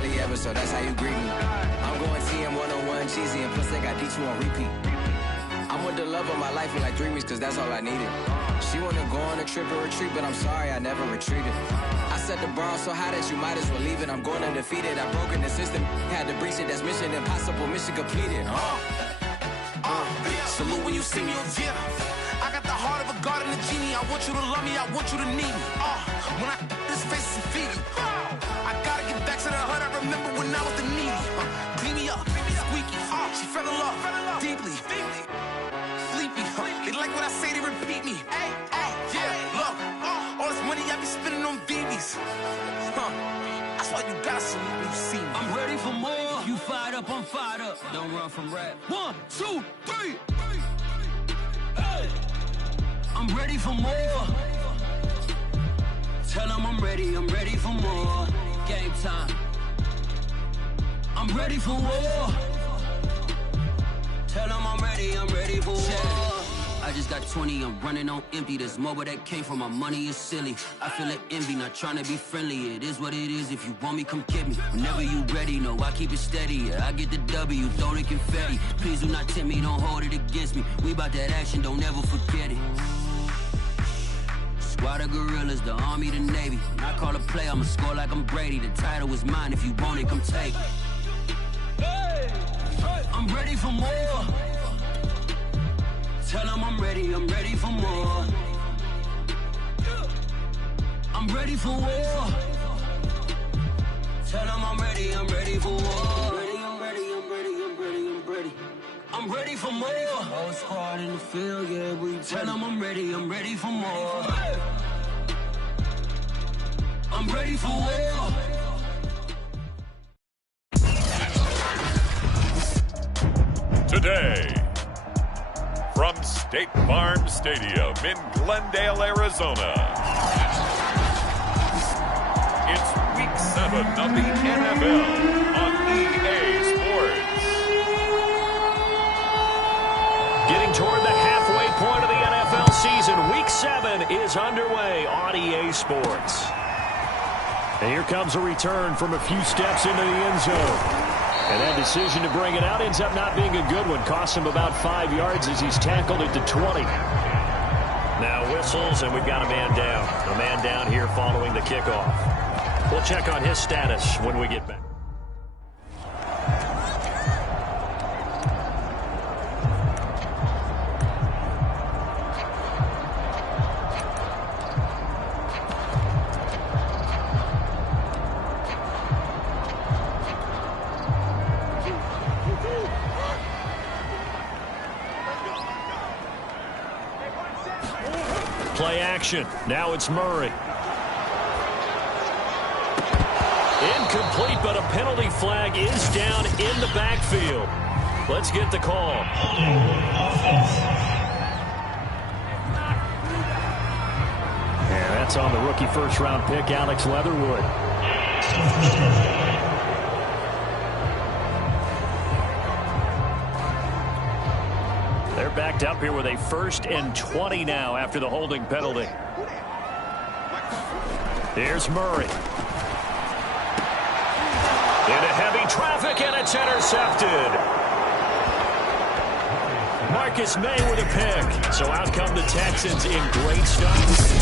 hardly ever, so that's how you greet me. I'm going TM 101, cheesy, and plus they got D2 on repeat. I'm with the love of my life for like 3 weeks, cause that's all I needed. She wanna go on a trip or retreat, but I'm sorry, I never retreated. I set the bar so high that you might as well leave it. I'm going undefeated, I've broken the system. Had to breach it, that's mission impossible, mission completed. Salute when you see me, oh yeah. I got the heart of a god and a genie. I want you to love me, I want you to need me. When I this face is Fiji. I gotta get back to the hood, I remember when I was the needy. Clean me up, squeaky. She fell in love, deeply. Sleepy, they like what I say, they repeat me. Yeah, look, all this money I be spending on BBs. That's why you gotta salute when you see me. I'm ready for more. You fired up, I'm fired up. Don't run from rap. 1, 2, 3. Hey. I'm ready for more. Tell them I'm ready for more. Game time. I'm ready for war. Tell them I'm ready for war. I just got 20, I'm running on empty. There's more where that came from, my money is silly. I feel like envy, not trying to be friendly. It is what it is, if you want me, come get me. Whenever you ready, no, I keep it steady. Yeah, I get the W, throw the confetti. Please do not tempt me, don't hold it against me. We bout that action, don't ever forget it. Squad of gorillas, the army, the navy. When I call a play, I'ma score like I'm Brady. The title is mine, if you want it, come take it. I'm ready for more. Tell them I'm ready for more. I'm ready for war. Tell them I'm ready for war. I'm ready for more. Whole squad in the field, yeah, we tell them I'm ready for more. I'm ready for war. Today, from State Farm Stadium in Glendale, Arizona, it's Week 7 of the NFL on EA Sports. Getting toward the halfway point of the NFL season, Week 7 is underway on EA Sports. And here comes a return from a few steps into the end zone. And that decision to bring it out ends up not being a good one. Costs him about 5 yards as he's tackled at the 20. Now whistles, and we've got a man down. A man down here following the kickoff. We'll check on his status when we get back. Play action. Now it's Murray. Incomplete, but a penalty flag is down in the backfield. Let's get the call. And that's on the rookie first-round pick, Alex Leatherwood. They're backed up here with a 1st and 20 now after the holding penalty. Here's Murray. Into heavy traffic, and it's intercepted. Marcus May with a pick. So out come the Texans in great stuff.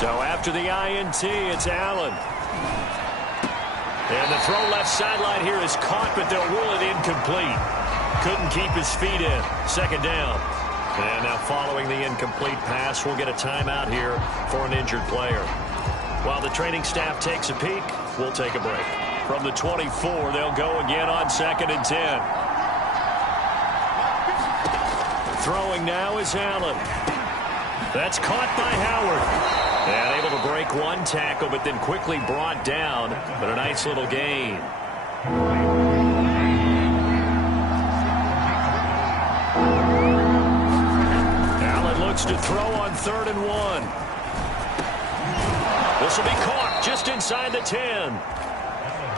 So after the INT, it's Allen. And the throw left sideline here is caught, but they'll rule it incomplete. Couldn't keep his feet in. 2nd down. And now following the incomplete pass, we'll get a timeout here for an injured player. While the training staff takes a peek, we'll take a break. From the 24, they'll go again on 2nd and 10. Throwing now is Allen. That's caught by Howard. And able to break one tackle, but then quickly brought down. But a nice little gain. legs to throw on 3rd and 1. This will be caught just inside the 10.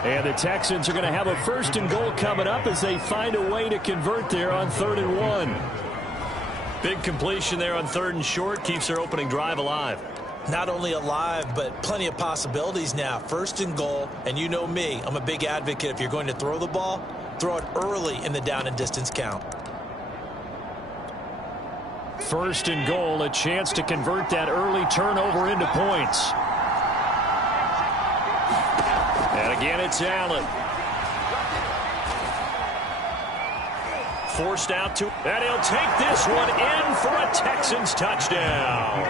And the Texans are going to have a 1st and goal coming up as they find a way to convert there on 3rd and 1. Big completion there on 3rd and short keeps their opening drive alive. Not only alive, but plenty of possibilities now. 1st and goal, and you know me, I'm a big advocate. If you're going to throw the ball, throw it early in the down and distance count. 1st and goal, a chance to convert that early turnover into points. And again, it's Allen. Forced out to, and he'll take this one in for a Texans touchdown.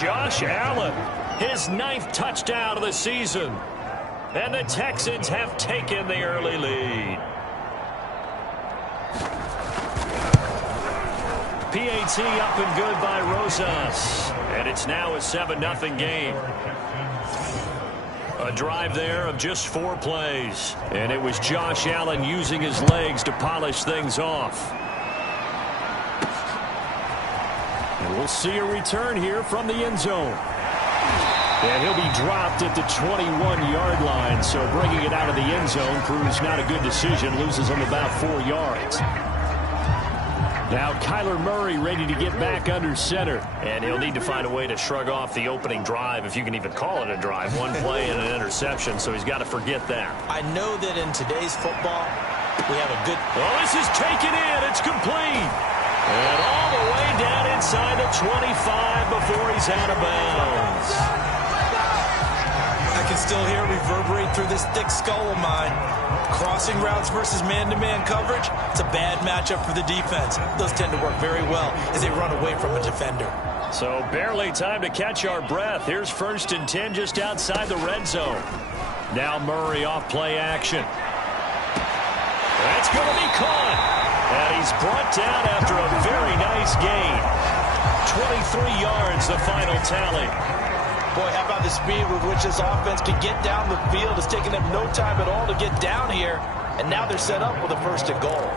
Josh Allen, his 9th touchdown of the season. And the Texans have taken the early lead. PAT up and good by Rosas. And it's now a 7-0 game. A drive there of just 4 plays. And it was Josh Allen using his legs to polish things off. And we'll see a return here from the end zone. And he'll be dropped at the 21-yard line. So bringing it out of the end zone proves not a good decision. Loses him about 4 yards. Now Kyler Murray ready to get back under center. And he'll need to find a way to shrug off the opening drive, if you can even call it a drive. 1 play and an interception, so he's got to forget that. I know that in today's football, we have a good... Oh, this is taken in. It's complete. And all the way down inside the 25 before he's out of bounds. I can still hear it reverberate through this thick skull of mine. Crossing routes versus man-to-man coverage, it's a bad matchup for the defense. Those tend to work very well as they run away from a defender. So barely time to catch our breath. Here's 1st and 10 just outside the red zone. Now Murray off play action. That's going to be caught. And he's brought down after a very nice gain. 23 yards, the final tally. Boy, how about the speed with which this offense can get down the field? It's taken them no time at all to get down here. And now they're set up with a 1st and goal.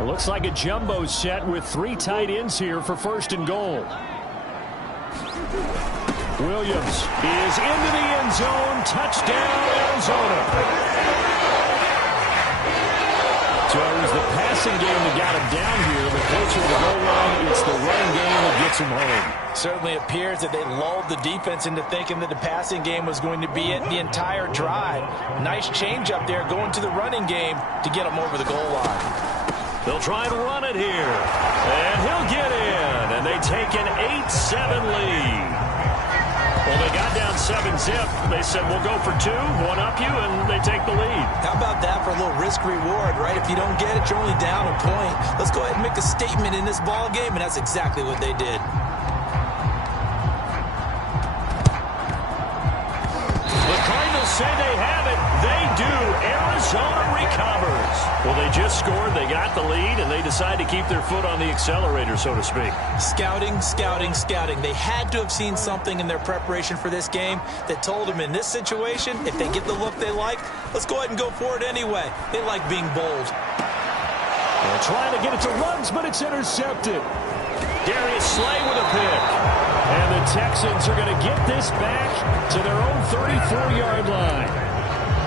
It looks like a jumbo set with 3 tight ends here for 1st and goal. Williams is into the end zone. Touchdown, Arizona. So it was the passing game that got him down here, but closer to the goal line, it's the running game that gets him home. Certainly appears that they lulled the defense into thinking that the passing game was going to be it the entire drive. Nice change up there going to the running game to get him over the goal line. They'll try and run it here. And he'll get in. And they take an 8-7 lead. Well, they got down 7-zip. They said, we'll go for 2, 1-up you, and they take the lead. How about that for a little risk-reward, right? If you don't get it, you're only down a point. Let's go ahead and make a statement in this ball game, and that's exactly what they did. The Cardinals say they have it. They do. Arizona recovers. Well, they just scored. They got the lead, and they decide to keep their foot on the accelerator, so to speak. Scouting, scouting, scouting. They had to have seen something in their preparation for this game that told them in this situation, if they get the look they like, let's go ahead and go for it anyway. They like being bold. They're trying to get it to runs, but it's intercepted. Darius Slay with a pick. And the Texans are going to get this back to their own 34-yard line.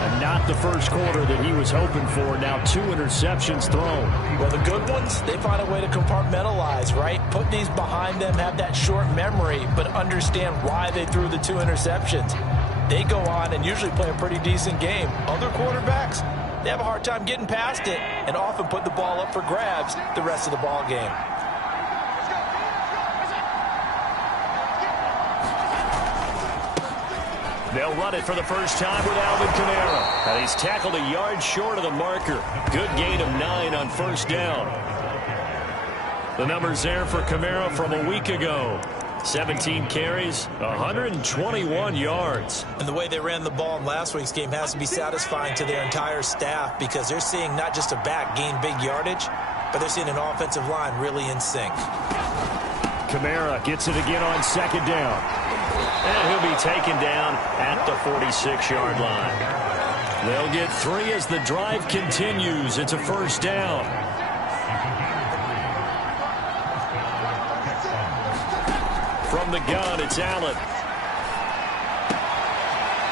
And not the first quarter that he was hoping for. Now 2 interceptions thrown. Well, the good ones, they find a way to compartmentalize, right? Put these behind them, have that short memory, but understand why they threw the 2 interceptions. They go on and usually play a pretty decent game. Other quarterbacks, they have a hard time getting past it and often put the ball up for grabs the rest of the ball game. They'll run it for the first time with Alvin Kamara. And he's tackled a yard short of the marker. Good gain of 9 on first down. The numbers there for Kamara from a week ago. 17 carries, 121 yards. And the way they ran the ball in last week's game has to be satisfying to their entire staff because they're seeing not just a back gain big yardage, but they're seeing an offensive line really in sync. Kamara gets it again on second down. And he'll be taken down at the 46-yard line. They'll get 3 as the drive continues. It's a first down. From the gun, it's Allen.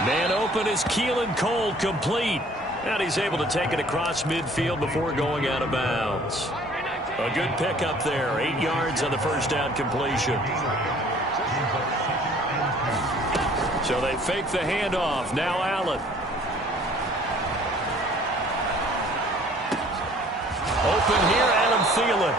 Man open is Keelan Cole, complete. And he's able to take it across midfield before going out of bounds. A good pickup there. 8 yards on the first down completion. So they fake the handoff. Now Allen. Open here, Adam Thielen.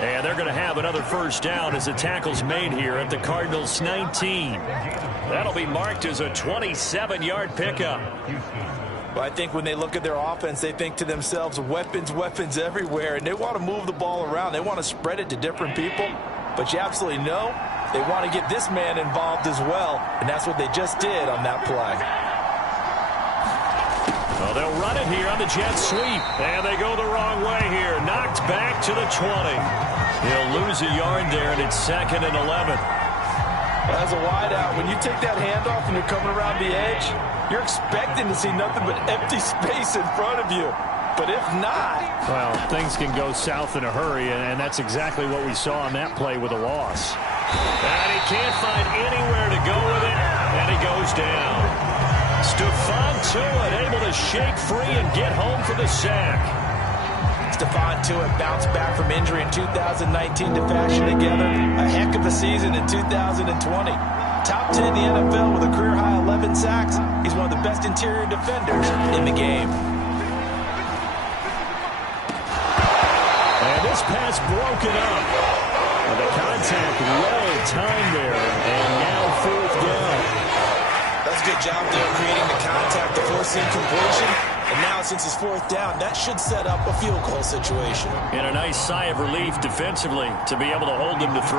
And they're going to have another first down as the tackle's made here at the Cardinals' 19. That'll be marked as a 27-yard pickup. Well, I think when they look at their offense, they think to themselves, weapons, weapons everywhere, and they want to move the ball around. They want to spread it to different people, but you absolutely know they want to get this man involved as well, and that's what they just did on that play. Well, they'll run it here on the jet sweep, and they go the wrong way here. Knocked back to the 20. He'll lose a yard there, and it's 2nd and 11. As a wideout, when you take that handoff and you're coming around the edge, you're expecting to see nothing but empty space in front of you. But if not... Well, things can go south in a hurry, and that's exactly what we saw on that play with a loss. And he can't find anywhere to go with it, and he goes down. Stephon Tuitt able to shake free and get home for the sack. Stephon Tuitt bounced back from injury in 2019 to fashion together a heck of a season in 2020. Top 10 in the NFL with a career-high 11 sacks. He's one of the best interior defenders in the game. And this pass broken up. The contact well timed there, and now 4th down. That's a good job there creating the contact, the forcing completion. And now, since it's 4th down, that should set up a field goal situation. And a nice sigh of relief defensively to be able to hold them to 3.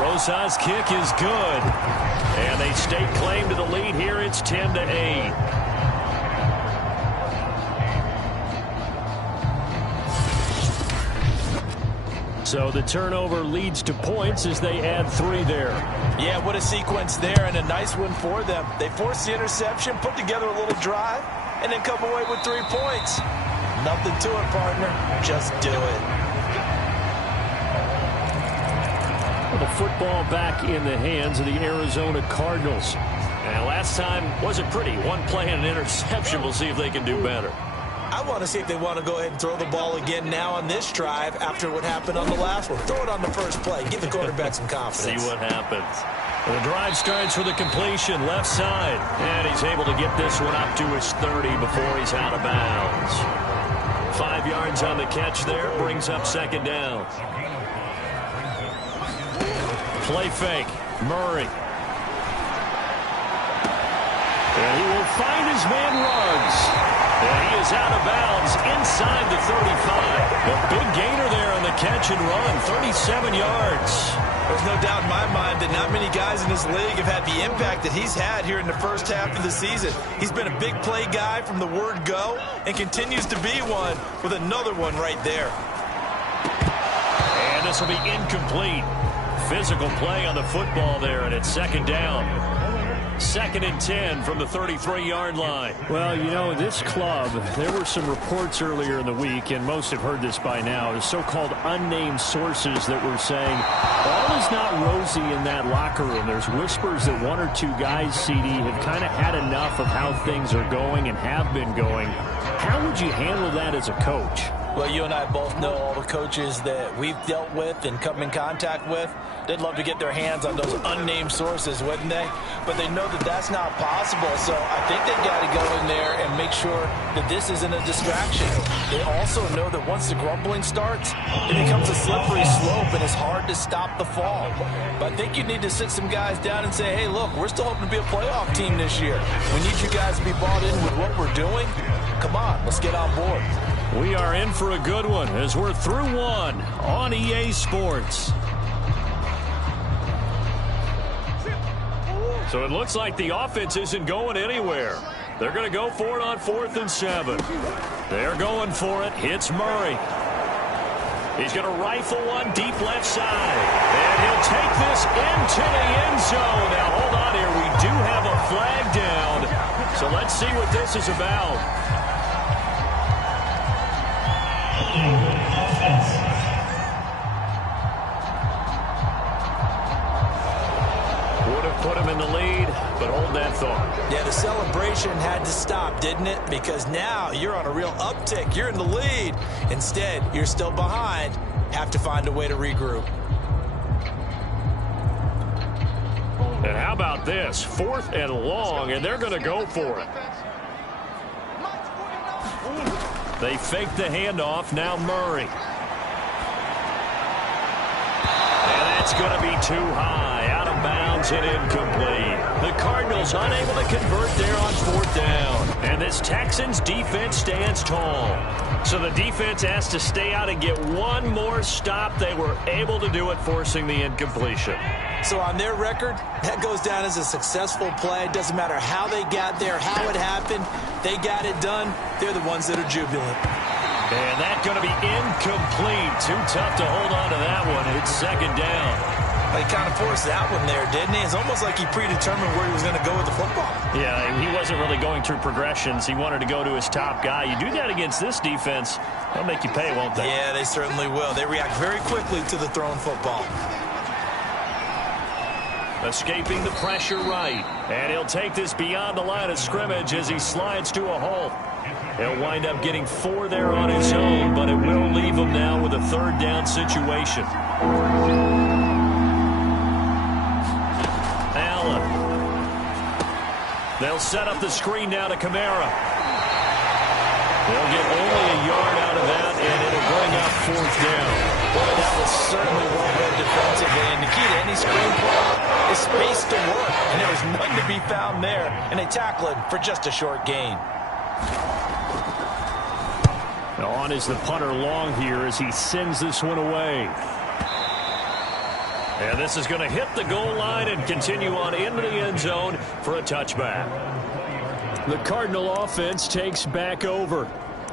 Rosa's kick is good. And they stake claim to the lead here. It's 10-8. So the turnover leads to points as they add 3 there. Yeah, what a sequence there, and a nice one for them. They forced the interception, put together a little drive, and then come away with 3 points. Nothing to it, partner. Just do it. The football back in the hands of the Arizona Cardinals. And last time wasn't pretty. 1 play and an interception. We'll see if they can do better. I want to see if they want to go ahead and throw the ball again now on this drive after what happened on the last one. Throw it on the first play. Give the quarterback some confidence. See what happens. Well, the drive starts with a completion left side. And he's able to get this one up to his 30 before he's out of bounds. 5 yards on the catch there. Brings up 2nd down. Play fake. Murray. And he will find his man Ruggs. And he is out of bounds inside the 35. A big gainer there on the catch and run. 37 yards. There's no doubt in my mind that not many guys in this league have had the impact that he's had here in the first half of the season. He's been a big play guy from the word go and continues to be one with another one right there. And this will be incomplete. Physical play on the football there, and it's 2nd down. 2nd and 10 from the 33-yard line. Well, you know, this club, there were some reports earlier in the week, and most have heard this by now, the so-called unnamed sources that were saying all is not rosy in that locker room. There's whispers that 1 or 2 guys, CD, have kind of had enough of how things are going and have been going. How would you handle that as a coach? Well, you and I both know all the coaches that we've dealt with and come in contact with. They'd love to get their hands on those unnamed sources, wouldn't they? But they know that that's not possible, so I think they've got to go in there and make sure that this isn't a distraction. They also know that once the grumbling starts, it becomes a slippery slope and it's hard to stop the fall. But I think you need to sit some guys down and say, hey, look, we're still hoping to be a playoff team this year. We need you guys to be bought in with what we're doing. Come on, let's get on board. We are in for a good one as we're through 1 on EA Sports. So it looks like the offense isn't going anywhere. They're going to go for it on 4th and 7. They're going for it. Hits Murray. He's going to rifle one deep left side. And he'll take this into the end zone. Now, hold on here. We do have a flag down. So let's see what this is about. Would have put him in the lead, but hold that thought. Yeah, the celebration had to stop, didn't it? Because now you're on a real uptick. You're in the lead. Instead, you're still behind. Have to find a way to regroup. And how about this? 4th and long, and they're going to go for it. They fake the handoff. Now Murray. And that's going to be too high. Out of bounds and incomplete. The Cardinals unable to convert there on 4th down. And this Texans defense stands tall. So the defense has to stay out and get one more stop. They were able to do it, forcing the incompletion. So on their record, that goes down as a successful play. Doesn't matter how they got there, how it happened. They got it done. They're the ones that are jubilant. And that's going to be incomplete. Too tough to hold on to that one. It's 2nd down. He kind of forced that one there, didn't he? It's almost like he predetermined where he was going to go with the football. Yeah, he wasn't really going through progressions. He wanted to go to his top guy. You do that against this defense, they'll make you pay, won't they? Yeah, they certainly will. They react very quickly to the thrown football. Escaping the pressure right. And he'll take this beyond the line of scrimmage as he slides to a halt. He'll wind up getting 4 there on his own, but it will leave him now with a 3rd down situation. Allen. They'll set up the screen now to Kamara. They'll get only a yard out of that, and it'll bring up 4th down. Boy, that was certainly well read defensively. And the key to any screen play is space to work. And there was none to be found there. And they tackle it for just a short gain. Now on is the punter long here as he sends this one away. And this is going to hit the goal line and continue on into the end zone for a touchback. The Cardinal offense takes back over.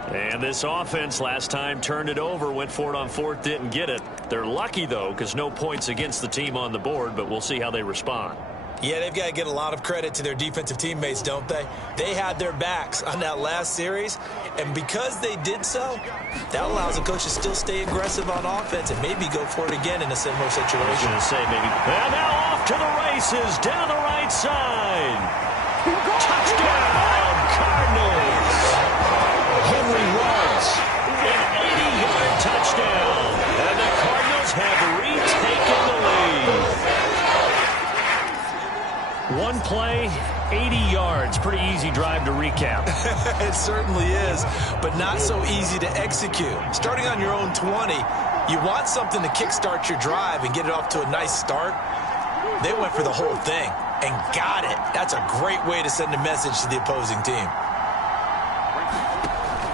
And this offense last time turned it over, went for it on 4th, didn't get it. They're lucky, though, because no points against the team on the board, but we'll see how they respond. Yeah, they've got to get a lot of credit to their defensive teammates, don't they? They had their backs on that last series, and because they did so, that allows the coach to still stay aggressive on offense and maybe go for it again in a similar situation. I was going to say maybe. And now off to the races, down the right side. Touchdown, Cardinals. Henry runs an 80-yard touchdown, and the Cardinals have retaken the lead. One play, 80 yards. Pretty easy drive to recap. It certainly is, but not so easy to execute. Starting on your own 20, you want something to kickstart your drive and get it off to a nice start. They went for the whole thing and got it. That's a great way to send a message to the opposing team.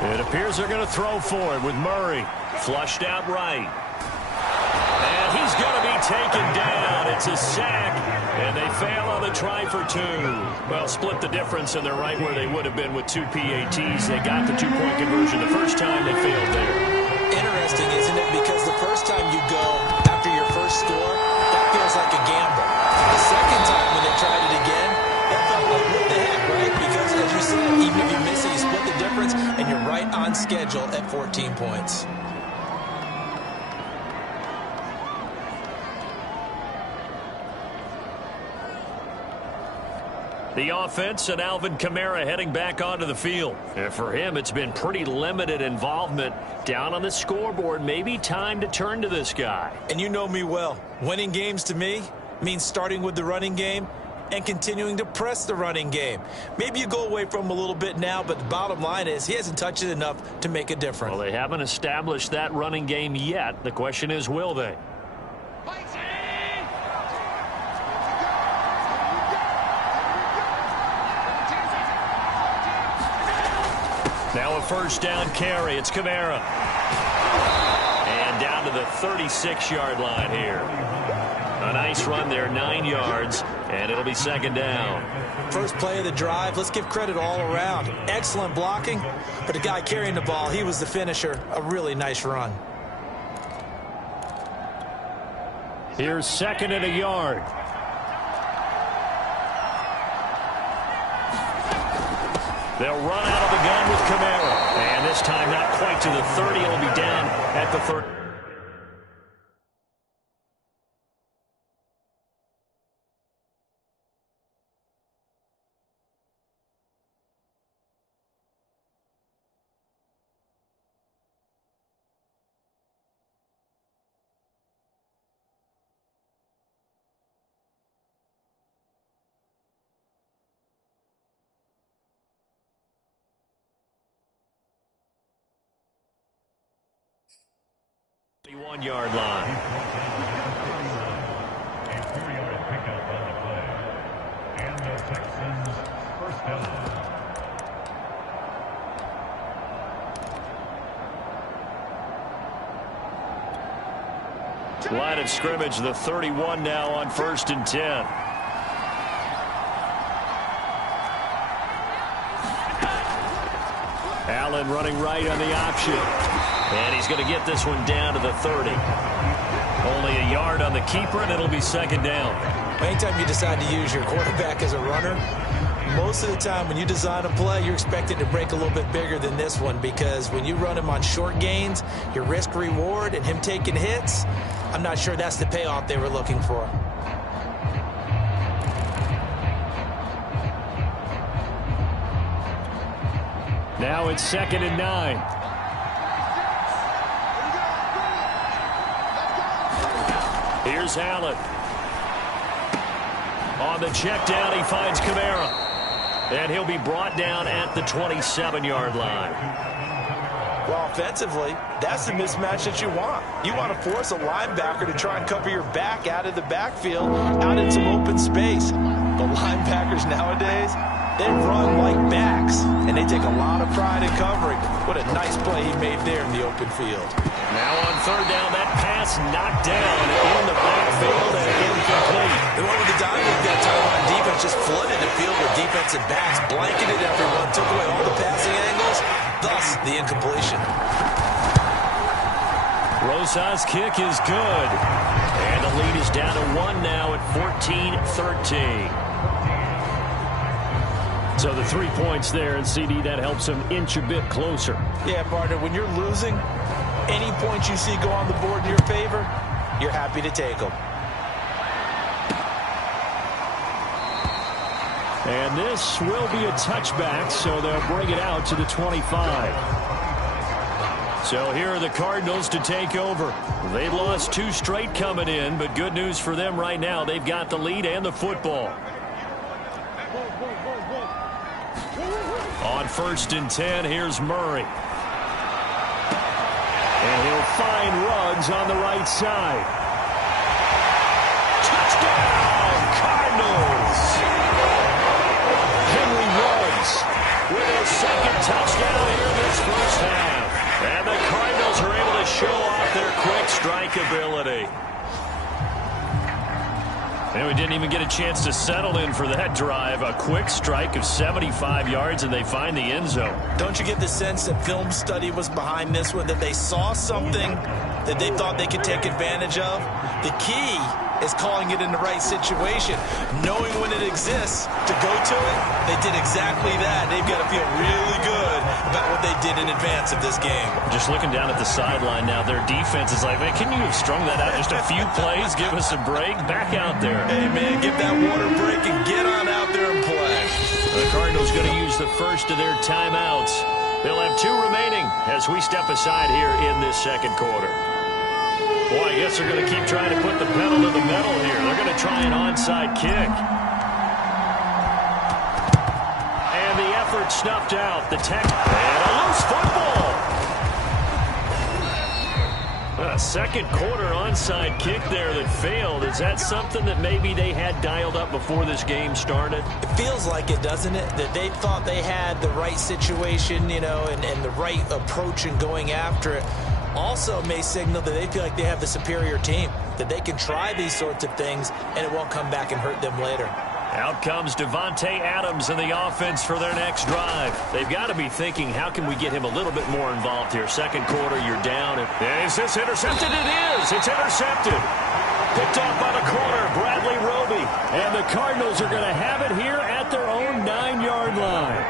It appears they're going to throw for it with Murray. Flushed out right. And he's going to be taken down. It's a sack, and they fail on the try for 2. Well, split the difference, and they're right where they would have been with 2 PATs. They got the 2-point conversion the first time. They failed there. Interesting, isn't it? Because the first time you go after your first score, that feels like a gamble. The second time when they tried it again, that felt like, what the heck, right? Because, as you said, even if you miss it, you split the difference, and you're right on schedule at 14 points. The offense and Alvin Kamara heading back onto the field. And for him, it's been pretty limited involvement. Down on the scoreboard, maybe time to turn to this guy. And you know me well. Winning games to me means starting with the running game and continuing to press the running game. Maybe you go away from him a little bit now, but the bottom line is he hasn't touched it enough to make a difference. Well, they haven't established that running game yet. The question is, will they? Now a first down carry. It's Kamara. And down to the 36-yard line here. A nice run there, 9 yards, and it'll be second down. First play of the drive, let's give credit all around. Excellent blocking, but the guy carrying the ball, he was the finisher. A really nice run. Here's second and a yard. They'll run out of the gun with Kamara. And this time not quite to the 30. It'll be down at the 30. One-yard line. A 3-yard pickup on the play. And the Texans first down. Line of scrimmage, the 31 now on 1st and 10. Allen running right on the option. And he's going to get this one down to the 30. Only a yard on the keeper, and it'll be second down. Anytime you decide to use your quarterback as a runner, most of the time when you design a play, you're expected to break a little bit bigger than this one, because when you run him on short gains, your risk-reward and him taking hits, I'm not sure that's the payoff they were looking for. Now it's 2nd and 9. Here's Allen. On the check down, he finds Kamara. And he'll be brought down at the 27-yard line. Well, offensively, that's the mismatch that you want. You want to force a linebacker to try and cover your back out of the backfield, out in some open space. But linebackers nowadays, they run like backs, and they take a lot of pride in covering. What a nice play he made there in the open field. Now on 3rd down, that pass knocked down in the backfield and incomplete. They went with the diamond that time on defense, just flooded the field with defensive backs, blanketed everyone, took away all the passing angles, thus the incompletion. Rosa's kick is good. And the lead is down to 1 now at 14-13. So the 3 points there, and CD, that helps them inch a bit closer. Yeah, partner, when you're losing, any points you see go on the board in your favor, you're happy to take them. And this will be a touchback, so they'll bring it out to the 25. So here are the Cardinals to take over. They lost 2 straight coming in, but good news for them right now. They've got the lead and the football. On 1st and 10, here's Murray. And he'll find Ruggs on the right side. Touchdown, Cardinals! Henry Ruggs with his 2nd touchdown here this first half. And the Cardinals are able to show off their quick strike ability. And we didn't even get a chance to settle in for that drive. A quick strike of 75 yards, and they find the end zone. Don't you get the sense that film study was behind this one, that they saw something that they thought they could take advantage of? The key is calling it in the right situation, knowing when it exists to go to it. They did exactly that. They've got to feel really good about what they did in advance of this game. Just looking down at the sideline now, their defense is like, man, can you have strung that out just a few plays? Give us a break. Back out there. Hey, man, give that water break and get on out there and play. The Cardinals going to use the first of their timeouts. They'll have 2 remaining as we step aside here in this 2nd quarter. Boy, I guess they're going to keep trying to put the pedal to the metal here. They're going to try an onside kick. And the effort snuffed out. The tech and a loose football. A 2nd quarter onside kick there that failed. Is that something that maybe they had dialed up before this game started? It feels like it, doesn't it? That they thought they had the right situation, you know, and the right approach in going after it. also may signal that they feel like they have the superior team, that they can try these sorts of things and it won't come back and hurt them later. Out comes Devontae Adams in the offense for their next drive. They've got to be thinking, how can we get him a little bit more involved here? Second quarter, you're down. Is this intercepted? It is. It's intercepted. Picked off by the corner, Bradley Roby. And the Cardinals are going to have it here at their own 9-yard line.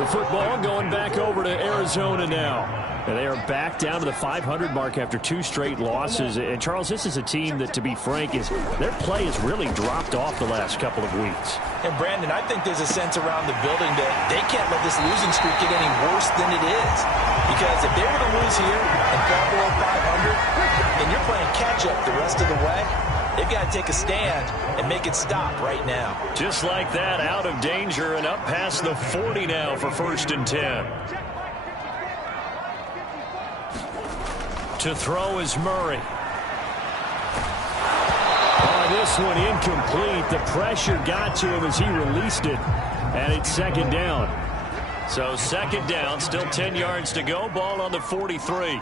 The football going back over to Arizona now. And they are back down to the 500 mark after 2 straight losses. And, Charles, this is a team that, to be frank, their play has really dropped off the last couple of weeks. And, Brandon, I think there's a sense around the building that they can't let this losing streak get any worse than it is. Because if they were to lose here and fall below 500, then you're playing catch-up the rest of the way. They've got to take a stand and make it stop right now. Just like that, out of danger and up past the 40 now for 1st and 10. To throw is Murray. Oh, this one incomplete. The pressure got to him as he released it. And it's 2nd down. So 2nd down, still 10 yards to go. Ball on the 43.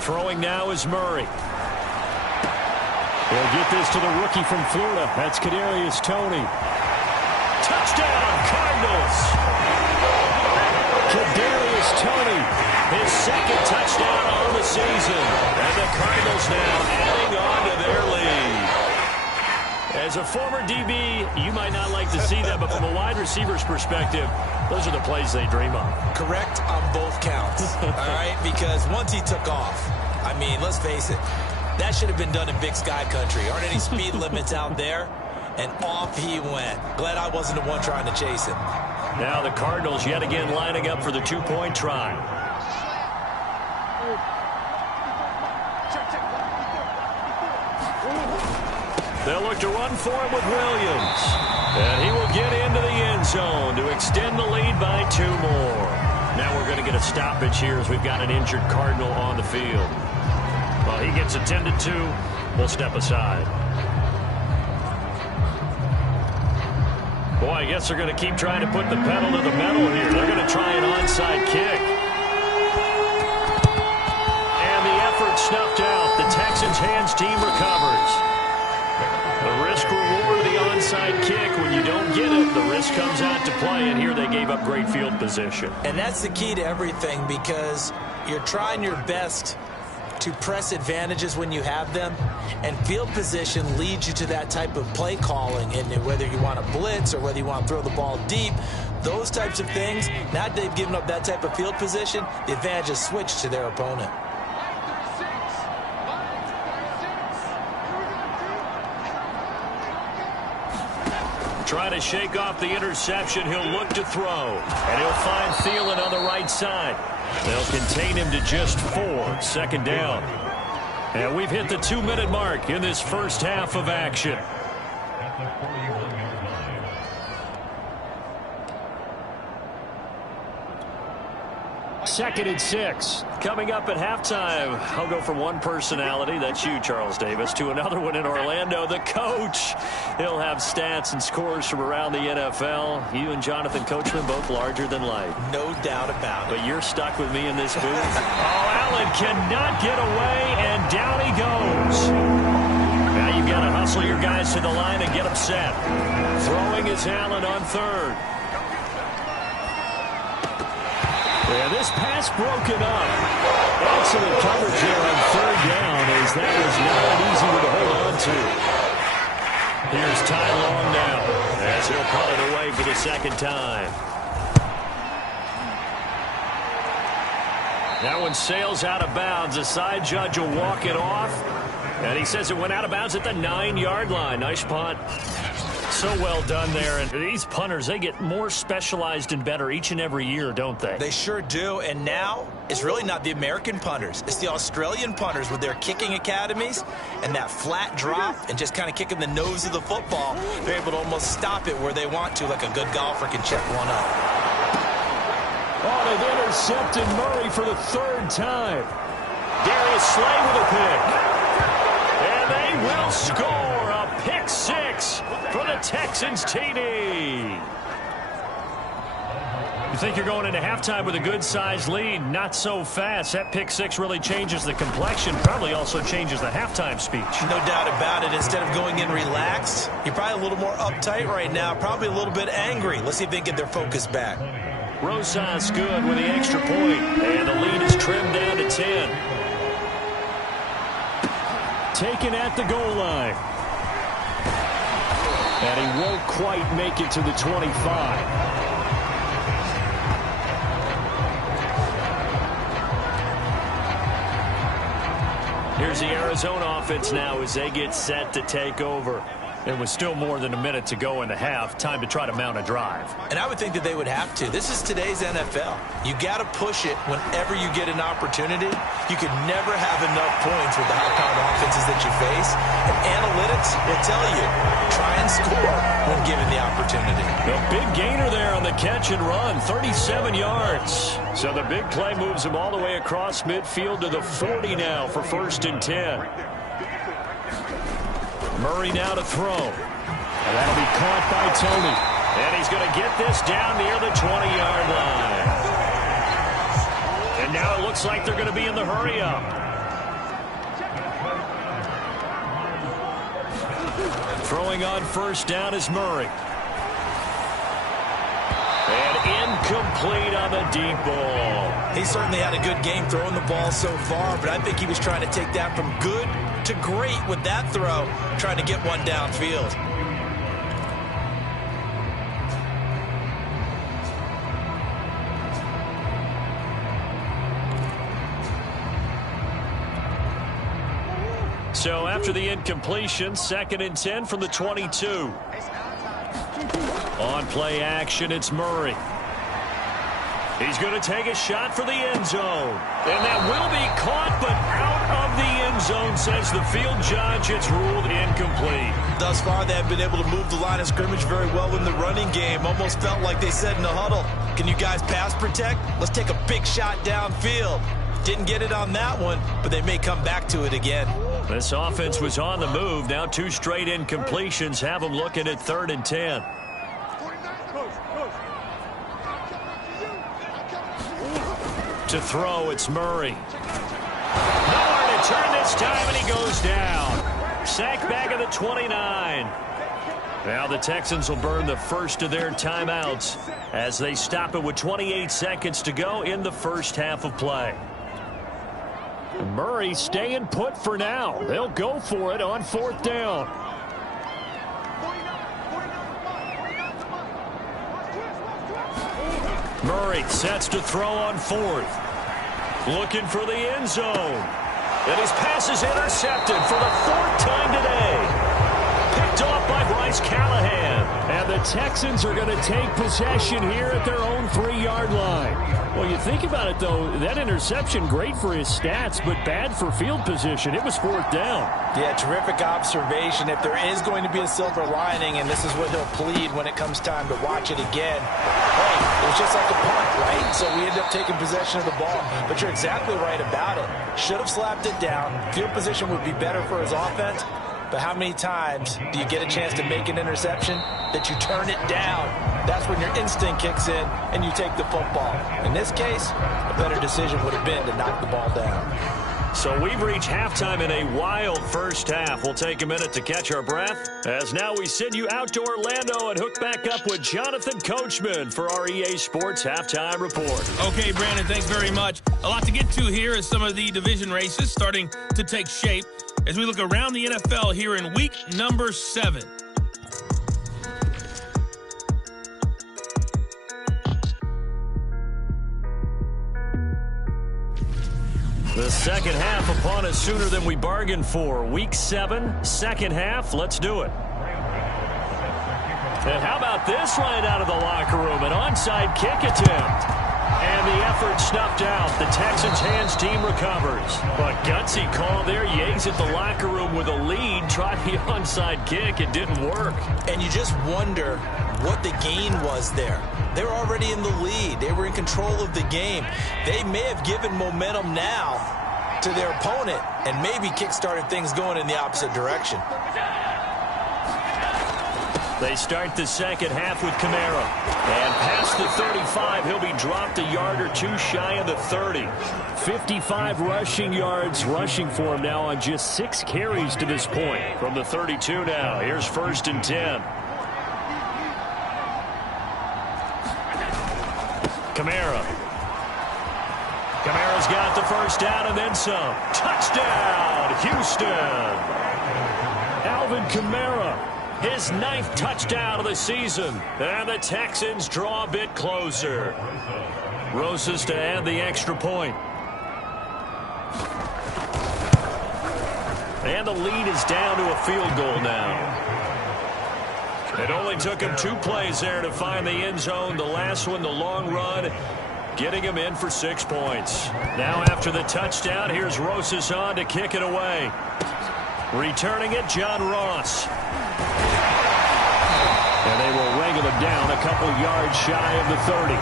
Throwing now is Murray. They'll get this to the rookie from Florida. That's Kadarius Toney. Touchdown, Cardinals. Kadarius Toney, his 2nd touchdown on the season. And the Cardinals now adding on to their lead. As a former DB, you might not like to see that, but from a wide receiver's perspective, those are the plays they dream of. Correct on both counts, all right? Because once he took off, I mean, let's face it, that should have been done in Big Sky country. Aren't any speed limits out there? And off he went. Glad I wasn't the one trying to chase him. Now the Cardinals yet again lining up for the 2-point try. They'll look to run for it with Williams. And he will get into the end zone to extend the lead by 2 more. Now we're going to get a stoppage here as we've got an injured Cardinal on the field. Well, he gets attended to. We'll step aside. Boy, I guess they're going to keep trying to put the pedal to the metal here. They're going to try an onside kick. And the effort snuffed out. The Texans' hands team recovers. The risk-reward of the onside kick. When you don't get it, the risk comes out to play. And here they gave up great field position. And that's the key to everything, because you're trying your best to press advantages when you have them, and field position leads you to that type of play calling. And whether you want to blitz or whether you want to throw the ball deep, those types of things, now that they've given up that type of field position, the advantage is switched to their opponent. Trying to shake off the interception. He'll look to throw. And he'll find Thielen on the right side. They'll contain him to just 4. 2nd down. And we've hit the 2-minute mark in this first half of action. Second and 6. Coming up at halftime, I'll go from one personality, that's you, Charles Davis, to another one in Orlando, the coach. He'll have stats and scores from around the NFL. You and Jonathan Coachman both larger than life. No doubt about it. But you're stuck with me in this booth. Oh, Allen cannot get away, and down he goes. Now you've got to hustle your guys to the line and get them set. Throwing is Allen on 3rd. Yeah, this pass broken up. Excellent coverage there on 3rd down, as that was not an easy one to hold on to. Here's Ty Long now, as he'll punt it away for the 2nd time. That one sails out of bounds. The side judge will walk it off, and he says it went out of bounds at the 9-yard line. Nice punt. So well done there. And these punters, they get more specialized and better each and every year, don't they? They sure do. And now it's really not the American punters. It's the Australian punters with their kicking academies and that flat drop and just kind of kicking the nose of the football. They're able to almost stop it where they want to, like a good golfer can check one up. Oh, they've intercepted Murray for the 3rd time. Darius Slay with a pick. And they will score a pick 6 for the Texans TD. You think you're going into halftime with a good-sized lead. Not so fast. That pick six really changes the complexion. Probably also changes the halftime speech. No doubt about it. Instead of going in relaxed, you're probably a little more uptight right now. Probably a little bit angry. Let's see if they get their focus back. Rosas good with the extra point. And the lead is trimmed down to 10. Taken at the goal line. And he won't quite make it to the 25. Here's the Arizona offense now as they get set to take over. There was still more than a minute to go in the half. Time to try to mount a drive. And I would think that they would have to. This is today's NFL. You got to push it whenever you get an opportunity. You could never have enough points with the high-powered offenses that you face. And analytics will tell you, try and score when given the opportunity. A big gainer there on the catch and run, 37 yards. So the big play moves him all the way across midfield to the 40 now for 1st and 10. Murray now to throw. And that'll be caught by Tony. And he's going to get this down near the 20-yard line. And now it looks like they're going to be in the hurry-up. Throwing on 1st down is Murray. And incomplete on the deep ball. He certainly had a good game throwing the ball so far, but I think he was trying to take that from good to great with that throw, trying to get one downfield. So after the incompletion, 2nd and 10 from the 22. On play action, it's Murray. He's going to take a shot for the end zone. And that will be caught, but out of the end zone, says the field judge. It's ruled incomplete. Thus far, they have been able to move the line of scrimmage very well in the running game. Almost felt like they said in the huddle, can you guys pass protect? Let's take a big shot downfield. Didn't get it on that one, but they may come back to it again. This offense was on the move. Now 2 straight incompletions have them looking at 3rd and 10. To throw, it's Murray. Nowhere to turn this time, and he goes down. Sack back at the 29. Now the Texans will burn the first of their timeouts as they stop it with 28 seconds to go in the first half of play. Murray staying put for now. They'll go for it on 4th down. Murray sets to throw on 4th. Looking for the end zone. And his pass is intercepted for the 4th time today. Picked off by Bryce Callahan. And the Texans are going to take possession here at their own 3-yard line. Well, you think about it, though, that interception, great for his stats, but bad for field position. It was 4th down. Yeah, terrific observation. If there is going to be a silver lining, and this is what he'll plead when it comes time to watch it again, hey, it was just like a punt, right? So we ended up taking possession of the ball. But you're exactly right about it. Should have slapped it down. Field position would be better for his offense. But how many times do you get a chance to make an interception that you turn it down? That's when your instinct kicks in and you take the football. In this case, a better decision would have been to knock the ball down. So we've reached halftime in a wild first half. We'll take a minute to catch our breath as now we send you out to Orlando and hook back up with Jonathan Coachman for our EA Sports Halftime Report. Okay, Brandon, thanks very much. A lot to get to here as some of the division races starting to take shape as we look around the NFL here in week number 7. The second half upon us sooner than we bargained for. Week 7, second half. Let's do it. And how about this right out of the locker room? An onside kick attempt. And the effort snuffed out. The Texans' hands team recovers. But gutsy call there. Yates at the locker room with a lead. Tried the onside kick. It didn't work. And you just wonder what the gain was there. They were already in the lead. They were in control of the game. They may have given momentum now to their opponent and maybe kick-started things going in the opposite direction. They start the second half with Kamara. And past the 35, he'll be dropped a yard or two shy of the 30. 55 rushing yards rushing for him now on just 6 carries to this point. From the 32 now, here's 1st and 10. Kamara's got the first down and then some. Touchdown, Houston. Alvin Kamara, his 9th touchdown of the season. And the Texans draw a bit closer. Rosas to add the extra point. And the lead is down to a field goal now. It only took him 2 plays there to find the end zone. The last one, the long run, getting him in for 6 points. Now after the touchdown, here's Rosas on to kick it away. Returning it, John Ross. And they will wrangle him down a couple yards shy of the 30.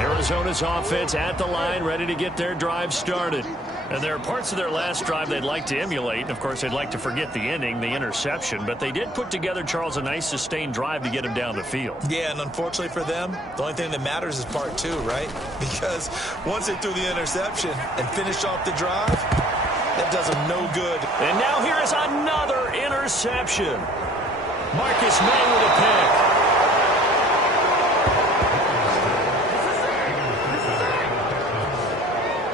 Arizona's offense at the line, ready to get their drive started. And there are parts of their last drive they'd like to emulate. And, of course, they'd like to forget the ending, the interception. But they did put together, Charles, a nice sustained drive to get him down the field. Yeah, and unfortunately for them, the only thing that matters is part 2, right? Because once they threw the interception and finished off the drive, that does them no good. And now here is another interception. Marcus May with a pick.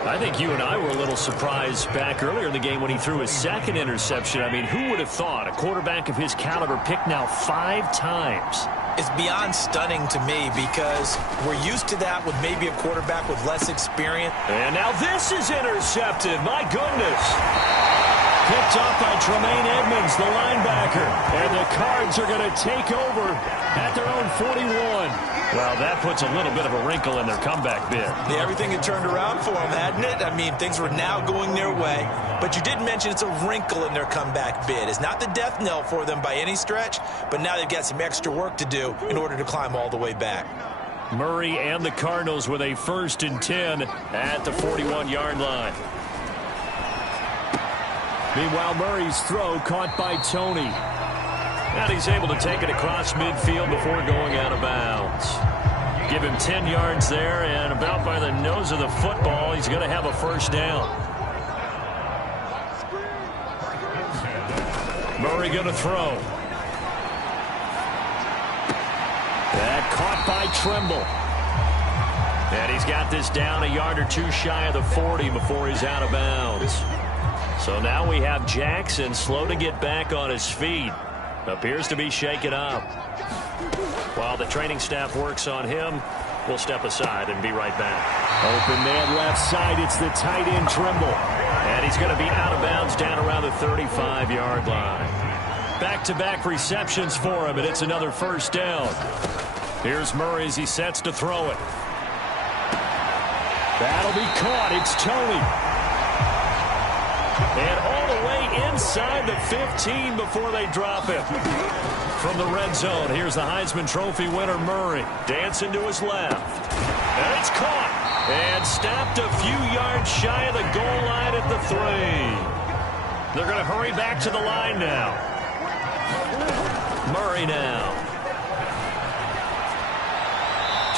I think you and I were a little surprised back earlier in the game when he threw his 2nd interception. I mean, who would have thought a quarterback of his caliber picked now 5 times? It's beyond stunning to me because we're used to that with maybe a quarterback with less experience. And now this is intercepted. My goodness. Picked off by Tremaine Edmonds, the linebacker. And the Cards are going to take over at their own 41. Well, that puts a little bit of a wrinkle in their comeback bid. Yeah, everything had turned around for them, hadn't it? I mean, things were now going their way. But you did mention it's a wrinkle in their comeback bid. It's not the death knell for them by any stretch, but now they've got some extra work to do in order to climb all the way back. Murray and the Cardinals with a 1st and 10 at the 41-yard line. Meanwhile, Murray's throw caught by Tony. And he's able to take it across midfield before going out of bounds. Give him 10 yards there, and about by the nose of the football, he's going to have a 1st down. Murray going to throw. That caught by Trimble. And he's got this down a yard or 2 shy of the 40 before he's out of bounds. So now we have Jackson slow to get back on his feet. Appears to be shaken up. While the training staff works on him, we'll step aside and be right back. Open man left side. It's the tight end Trimble. And he's going to be out of bounds down around the 35-yard line. Back-to-back receptions for him, and it's another 1st down. Here's Murray as he sets to throw it. That'll be caught. It's Tony. And all the way inside the 15 before they drop him. From the red zone, here's the Heisman Trophy winner, Murray. Dancing to his left. And it's caught. And stopped a few yards shy of the goal line at the 3. They're going to hurry back to the line now. Murray now.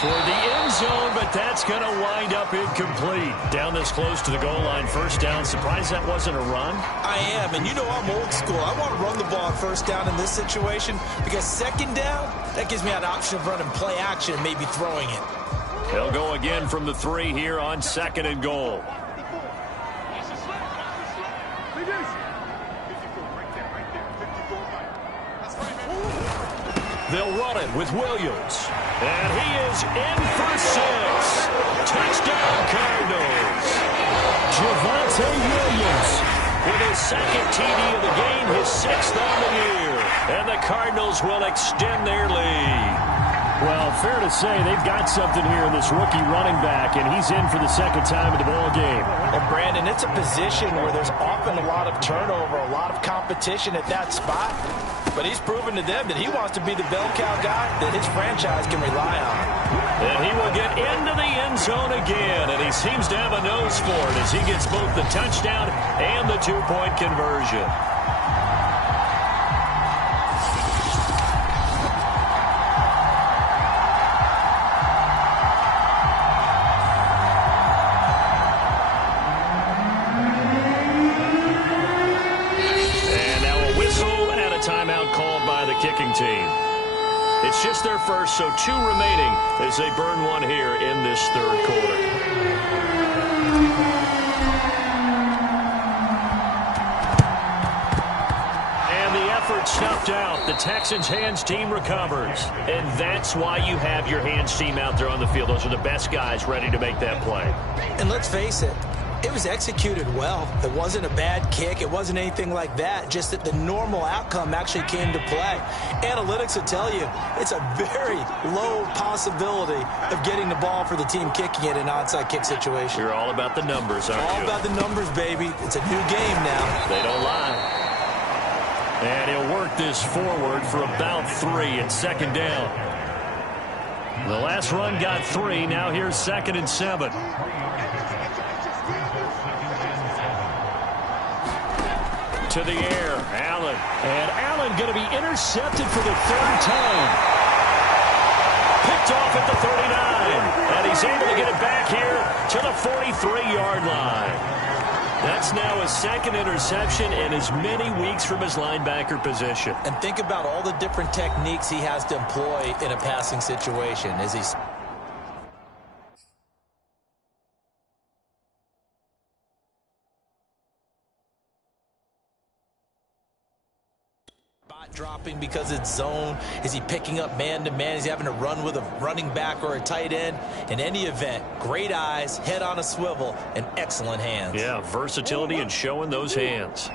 Toward the end zone, but that's going to wind up incomplete. Down this close to the goal line, 1st down. Surprised that wasn't a run? I am, and you know I'm old school. I want to run the ball on 1st down in this situation because 2nd down, that gives me an option of running play action and maybe throwing it. They'll go again from the 3 here on 2nd and goal. They'll run it with Williams. And he is in for 6. Touchdown, Cardinals. Javonte Williams with his 2nd TD of the game, his 6th on the year. And the Cardinals will extend their lead. Well, fair to say they've got something here in this rookie running back, and he's in for the 2nd time in the ball game. And, Brandon, it's a position where there's often a lot of turnover, a lot of competition at that spot. But he's proven to them that he wants to be the bell cow guy that his franchise can rely on. And he will get into the end end zone again, and he seems to have a nose for it as he gets both the touchdown and the two-point conversion. And now a whistle and a timeout called by the kicking team. It's just their first, so 2 remaining as they burn one here in this third quarter. And the effort snuffed out. The Texans' hands team recovers. And that's why you have your hands team out there on the field. Those are the best guys ready to make that play. And let's face it, it was executed well. It wasn't a bad kick. It wasn't anything like that. Just that the normal outcome actually came to play. Analytics will tell you it's a very low possibility of getting the ball for the team kicking it in an onside kick situation. You're all about the numbers, aren't you? All about the numbers, baby. It's a new game now. They don't lie. And he'll work this forward for about 3 and second down. The last run got 3. Now here's 2nd and 7. To the air, Allen. And Allen going to be intercepted for the 3rd time. Picked off at the 39. And he's able to get it back here to the 43-yard line. That's now his 2nd interception in as many weeks from his linebacker position. And think about all the different techniques he has to employ in a passing situation as he's dropping because it's zone. Is he picking up man-to-man? Is he having to run with a running back or a tight end? In any event, great eyes, head on a swivel, and excellent hands. Yeah, versatility and showing those hands.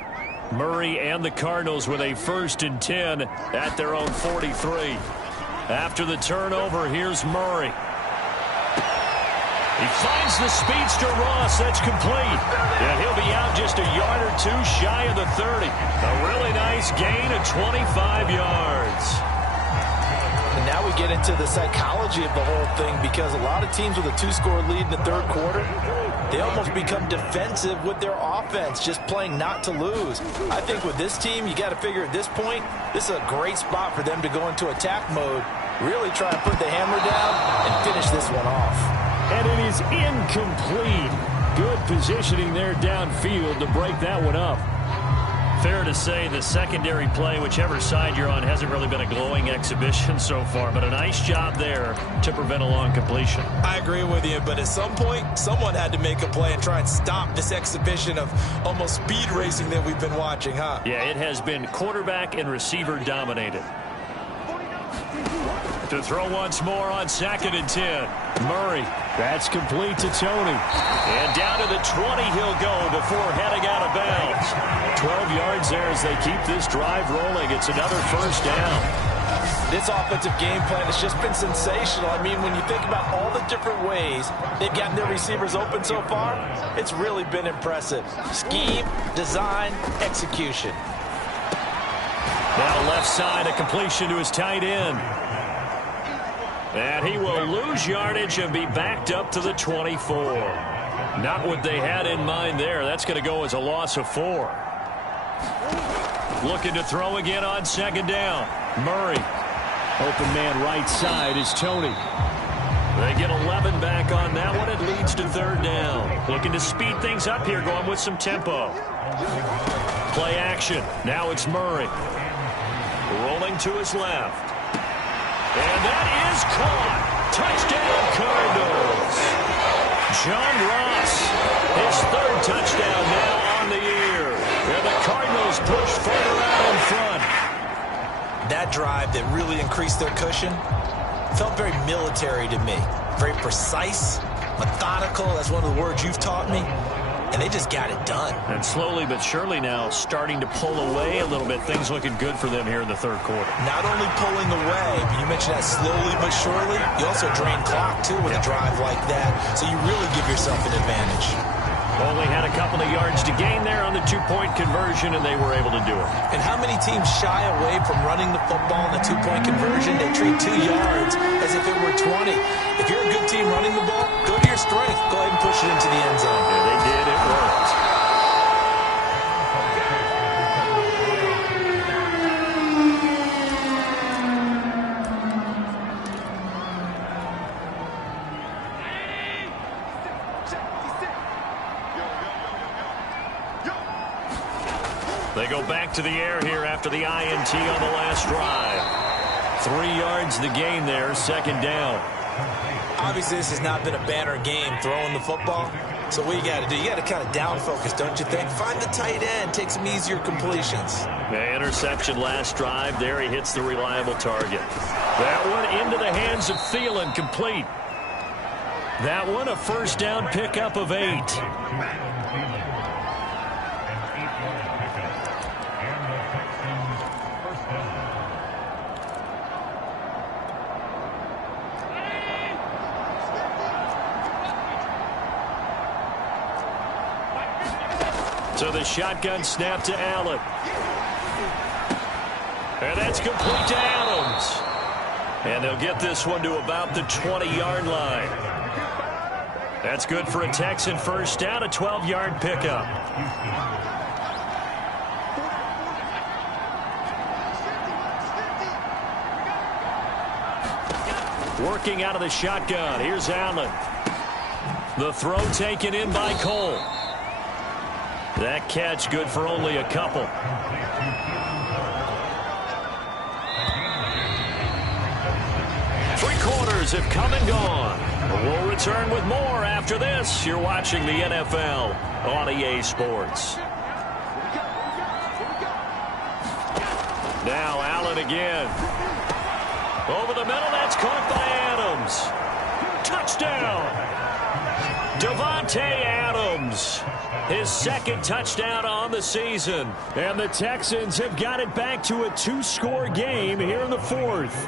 Murray and the Cardinals with a 1st and 10 at their own 43. After the turnover, here's Murray. He finds the speedster Ross. That's complete. And he'll be out just a yard or 2 shy of the 30. A really nice gain of 25 yards. And now we get into the psychology of the whole thing, because a lot of teams with a 2-score lead in the 3rd quarter, they almost become defensive with their offense, just playing not to lose. I think with this team, you got to figure at this point, this is a great spot for them to go into attack mode, really try and put the hammer down and finish this one off. And it is incomplete. Good positioning there downfield to break that one up. Fair to say the secondary play, whichever side you're on, hasn't really been a glowing exhibition so far, but a nice job there to prevent a long completion. I agree with you, but at some point, someone had to make a play and try and stop this exhibition of almost speed racing that we've been watching, huh? Yeah, it has been quarterback and receiver dominated. To throw once more on 2nd and 10. Murray, that's complete to Tony. And down to the 20 he'll go before heading out of bounds. 12 yards there as they keep this drive rolling. It's another 1st down. This offensive game plan has just been sensational. I mean, when you think about all the different ways they've gotten their receivers open so far, it's really been impressive. Scheme, design, execution. Now left side, a completion to his tight end. And he will lose yardage and be backed up to the 24. Not what they had in mind there. That's going to go as a loss of 4. Looking to throw again on 2nd down. Murray. Open man right side is Tony. They get 11 back on that one. It leads to 3rd down. Looking to speed things up here, going with some tempo. Play action. Now it's Murray. Rolling to his left. And that is caught. Touchdown, Cardinals. John Ross, his 3rd touchdown now on the year. And the Cardinals push further out in front. That drive that really increased their cushion felt very military to me. Very precise, methodical. That's one of the words you've taught me. And they just got it done. And slowly but surely now starting to pull away a little bit. Things looking good for them here in the 3rd quarter. Not only pulling away, but you mentioned that slowly but surely. You also drain clock, too, with a drive like that. So you really give yourself an advantage. Only had a couple of yards to gain there on the two-point conversion, and they were able to do it. And how many teams shy away from running the football in the two-point conversion? They treat 2 yards as if it were 20. If you're a good team running the ball, go to your strength. Go ahead and push it into the end zone. Yeah, they did. It worked. They go back to the air here after the INT on the last drive. 3 yards the gain there, second down. Obviously, this has not been a banner game throwing the football. So what you got to do, you got to kind of down focus, don't you think? Find the tight end, take some easier completions. The interception last drive. There he hits the reliable target. That one into the hands of Thielen, complete. That one a first down pickup of 8. So the shotgun snap to Allen. And that's complete to Adams. And they'll get this one to about the 20-yard line. That's good for a Texan first down, a 12-yard pickup. Working out of the shotgun. Here's Allen. The throw taken in by Cole. That catch good for only a couple. Three quarters have come and gone. We'll return with more after this. You're watching the NFL on EA Sports. Now Allen again. Over the middle, that's caught by Adams. Touchdown. Davante Adams. His second touchdown on the season. And the Texans have got it back to a 2-score game here in the fourth.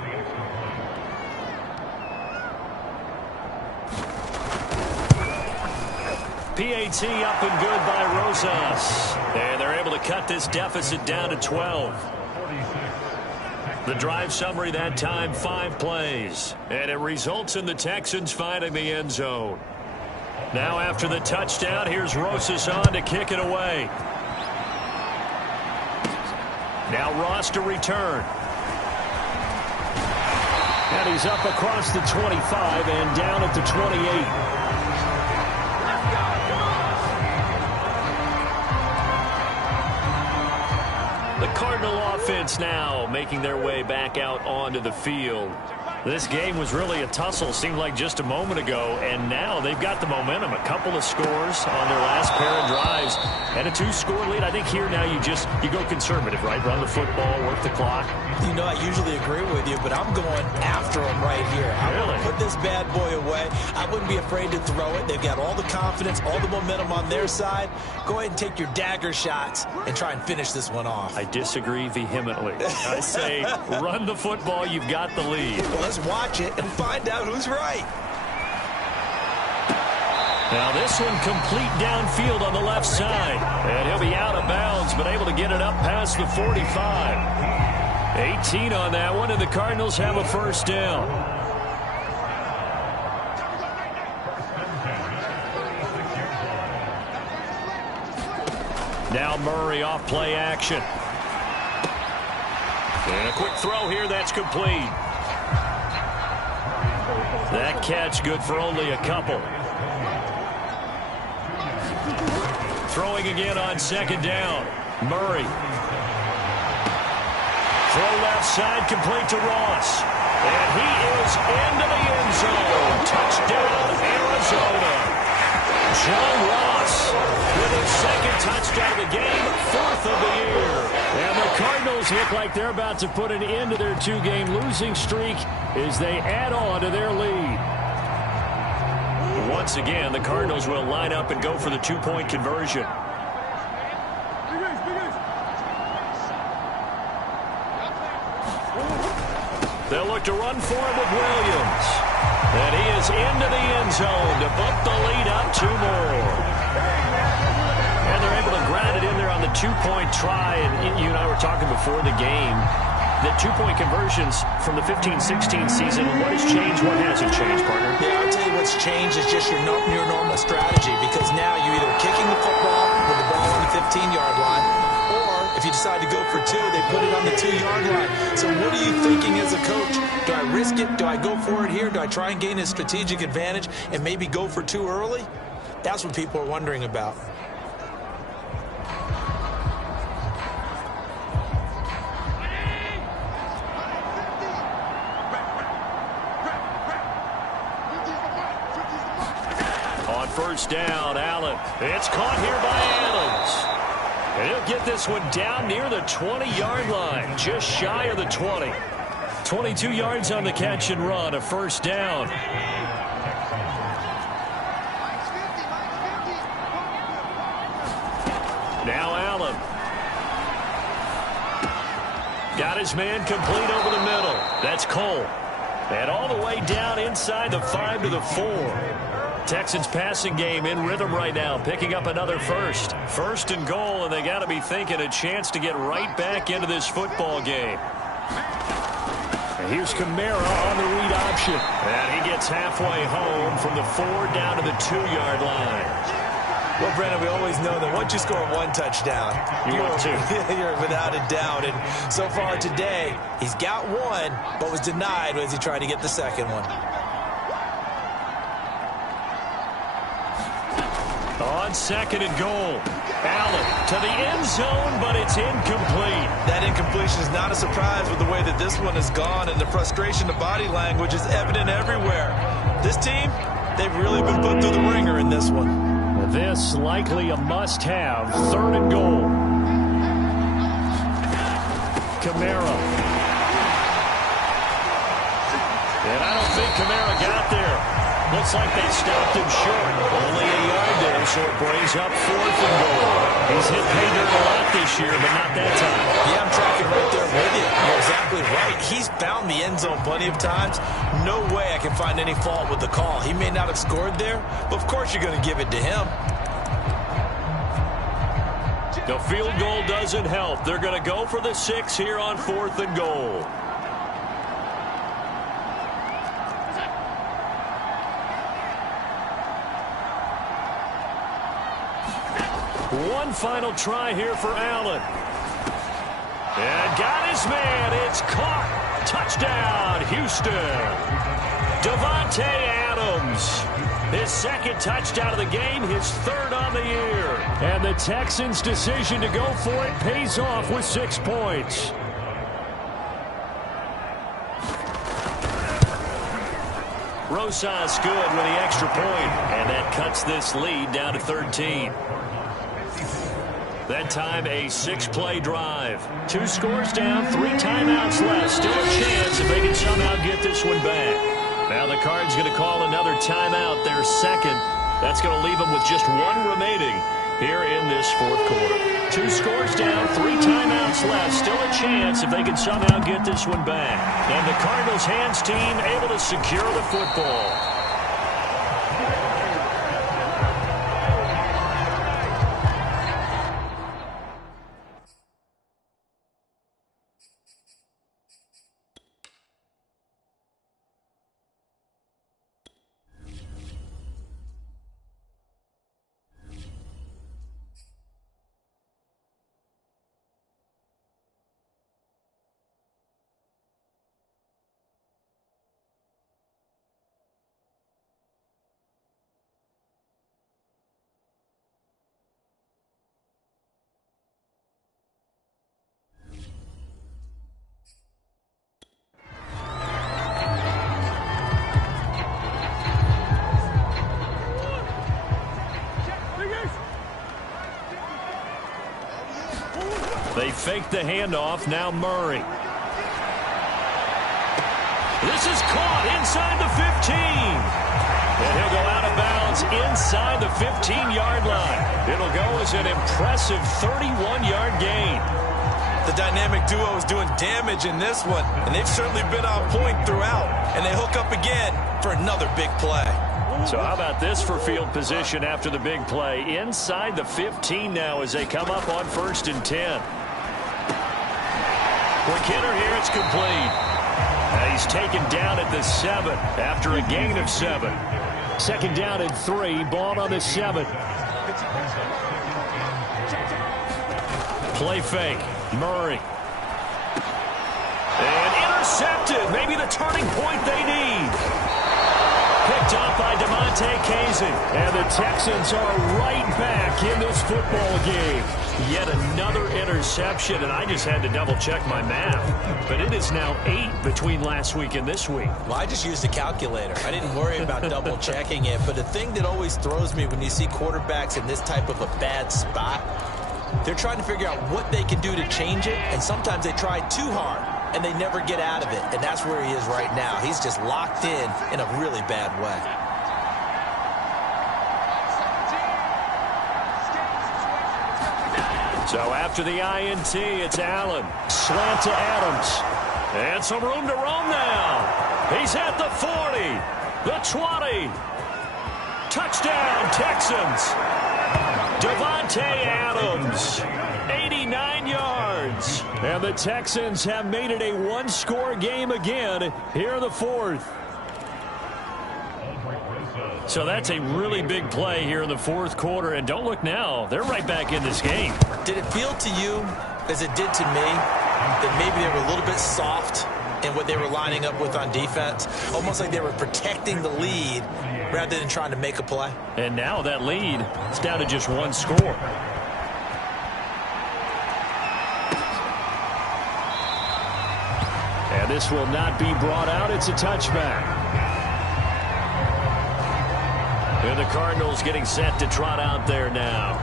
PAT up and good by Rosas. And they're able to cut this deficit down to 12. The drive summary that time, 5 plays. And it results in the Texans finding the end zone. Now after the touchdown, here's Rosas on to kick it away. Now Ross to return. And he's up across the 25 and down at the 28. The Cardinal offense now making their way back out onto the field. This game was really a tussle, seemed like just a moment ago, and now they've got the momentum. A couple of scores on their last pair of drives, and a 2-score lead. I think here now you go conservative, right? Run the football, work the clock. You know, I usually agree with you, but I'm going after them right here. I want to put this bad boy away. I wouldn't be afraid to throw it. They've got all the confidence, all the momentum on their side. Go ahead and take your dagger shots and try and finish this one off. I disagree vehemently. I say run the football. You've got the lead. Well, let's watch it and find out who's right. Now this one complete downfield on the left side. And he'll be out of bounds, but able to get it up past the 45. 18 on that one, and the Cardinals have a first down. Now Murray off play action. And a quick throw here, that's complete. That catch good for only a couple. Throwing again on second down. Murray. Throw left side, complete to Ross. And he is into the end zone. Touchdown, Arizona. John Ross with his second touchdown of the game, 4th of the year. And the Cardinals look like they're about to put an end to their 2-game losing streak as they add on to their lead. Once again, the Cardinals will line up and go for the 2-point conversion. They'll look to run for it with Williams. And he is into the end zone to bump the lead up 2 more. And they're able to grind it in there two-point try, and you and I were talking before the game, the two-point conversions from the 15-16 season, what has changed, what hasn't changed, partner? Yeah, I'll tell you what's changed is just your normal strategy, because now you're either kicking the football with the ball on the 15-yard line, or if you decide to go for two, they put it on the 2-yard line. So what are you thinking as a coach? Do I risk it? Do I go for it here? Do I try and gain a strategic advantage and maybe go for two early? That's what people are wondering about. On first down, Allen. It's caught here by Adams. And he'll get this one down near the 20-yard line, just shy of the 20. 22 yards on the catch and run, a first down. Now Allen. Got his man complete over the middle. That's Cole. And all the way down inside the 5 to the 4. Texans passing game in rhythm right now, picking up another first. First and goal, and they got to be thinking a chance to get right back into this football game. And here's Kamara on the read option. And he gets halfway home from the 4 down to the 2-yard line. Well, Brandon, we always know that once you score one touchdown, you're without a doubt. And so far today, he's got one, but was denied as he tried to get the second one. On second and goal, Allen to the end zone, but it's incomplete. That incompletion is not a surprise with the way that this one has gone, and the frustration, the body language is evident everywhere. This team, they've really been put through the ringer in this one. This likely a must-have, third and goal. Kamara. And I don't think Kamara got there. Looks like they stopped him short. Only a yard there, so it brings up fourth and goal. He's hit pay dirt a lot this year, but not that time. Yeah, I'm tracking right there with you. You're exactly right. He's found the end zone plenty of times. No way I can find any fault with the call. He may not have scored there, but of course you're going to give it to him. The field goal doesn't help. They're going to go for the 6 here on fourth and goal. One final try here for Allen. And got his man. It's caught. Touchdown, Houston. Davante Adams. His second touchdown of the game, his third on the year. And the Texans' decision to go for it pays off with 6 points. Rosas good with the extra point, and that cuts this lead down to 13. That time a 6-play drive. 2 scores down, 3 timeouts left. Still a chance if they can somehow get this one back. Now the Cards going to call another timeout, their second. That's going to leave them with just 1 remaining here in this fourth quarter. 2 scores down, 3 timeouts left. Still a chance if they can somehow get this one back. And the Cardinals hands team able to secure the football. They fake the handoff. Now Murray. This is caught inside the 15. And he'll go out of bounds inside the 15-yard line. It'll go as an impressive 31-yard gain. The dynamic duo is doing damage in this one, and they've certainly been on point throughout. And they hook up again for another big play. So how about this for field position after the big play? Inside the 15 now as they come up on 1st and 10. Quick hitter here, it's complete. He's taken down at the 7 after a gain of 7. 2nd down and 3, ball on the 7. Play fake, Murray. And intercepted, maybe the turning point they need. Picked up by Kazee. And the Texans are right back in this football game. Yet another interception, and I just had to double-check my math. But it is now 8 between last week and this week. Well, I just used a calculator. I didn't worry about double-checking it. But the thing that always throws me when you see quarterbacks in this type of a bad spot, they're trying to figure out what they can do to change it, and sometimes they try too hard, and they never get out of it. And that's where he is right now. He's just locked in a really bad way. So after the INT, it's Allen. Slant to Adams. And some room to roam now. He's at the 40, the 20. Touchdown, Texans. Davante Adams, 89 yards. And the Texans have made it a one-score game again here in the 4th. So that's a really big play here in the 4th quarter. And don't look now, they're right back in this game. Did it feel to you, as it did to me, that maybe they were a little bit soft in what they were lining up with on defense? Almost like they were protecting the lead rather than trying to make a play. And now that lead is down to just one score. And this will not be brought out. It's a touchback. And the Cardinals getting set to trot out there now.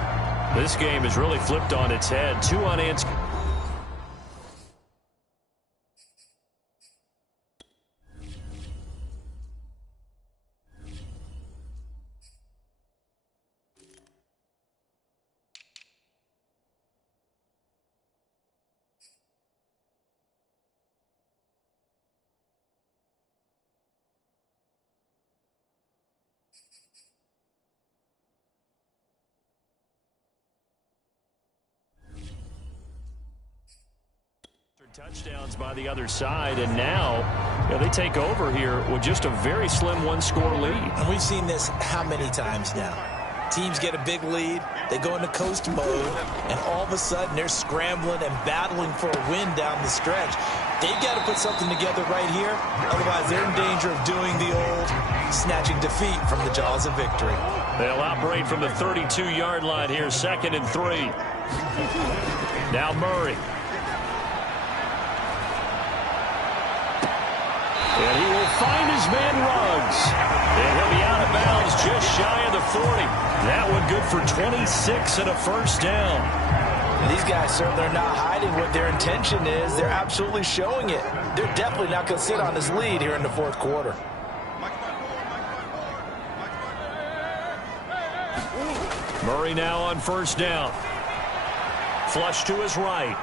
This game is really flipped on its head. 2 unanswered. Touchdowns by the other side, and now they take over here with just a very slim one-score lead. And we've seen this how many times now? Teams get a big lead, they go into coast mode, and all of a sudden they're scrambling and battling for a win down the stretch. They've got to put something together right here, otherwise they're in danger of doing the old snatching defeat from the jaws of victory. They'll operate from the 32-yard line here, 2nd and 3. Now Murray. And he will find his man Ruggs. And he'll be out of bounds just shy of the 40. That one good for 26 and a first down. And these guys certainly are not hiding what their intention is. They're absolutely showing it. They're definitely not going to sit on this lead here in the 4th quarter. Murray now on 1st down. Flush to his right.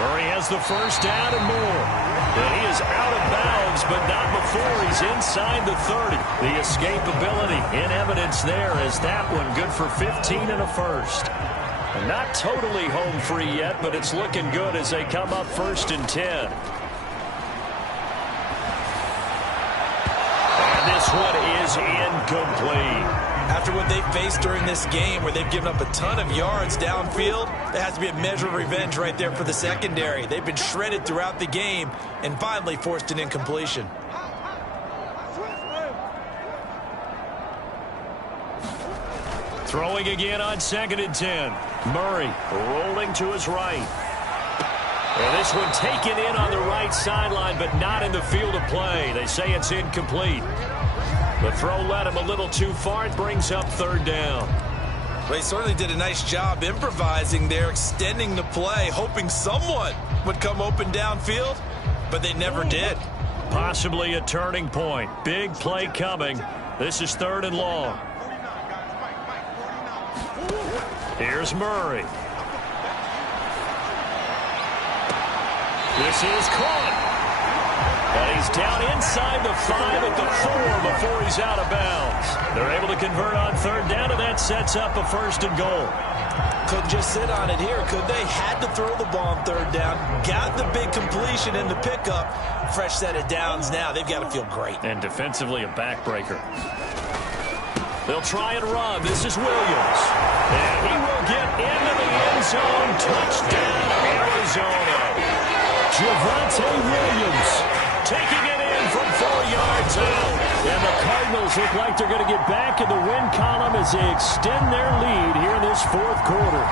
Murray has the first down and more. And he is out of bounds, but not before he's inside the 30. The escapability in evidence there as that one good for 15 and a first. And not totally home free yet, but it's looking good as they come up 1st and 10. And this one is incomplete. After what they've faced during this game where they've given up a ton of yards downfield, there has to be a measure of revenge right there for the secondary. They've been shredded throughout the game and finally forced an incompletion. Throwing again on 2nd and 10. Murray rolling to his right. And this one taken in on the right sideline, but not in the field of play. They say it's incomplete. The throw led him a little too far. It brings up 3rd down. Well, he certainly did a nice job improvising there, extending the play, hoping someone would come open downfield, but they never did. Possibly a turning point. Big play coming. This is 3rd and long. Here's Murray. This is caught. And he's down inside the 5 at the 4 before he's out of bounds. They're able to convert on third down, and that sets up a 1st and goal. Couldn't just sit on it here, could they? Had to throw the ball on third down. Got the big completion in the pickup. Fresh set of downs now. They've got to feel great. And defensively, a backbreaker. They'll try and run. This is Williams. And he will get into the end zone. Touchdown, Arizona. Javonte Williams taking it in from 4 yards out. And the Cardinals look like they're going to get back in the win column as they extend their lead here in this 4th quarter.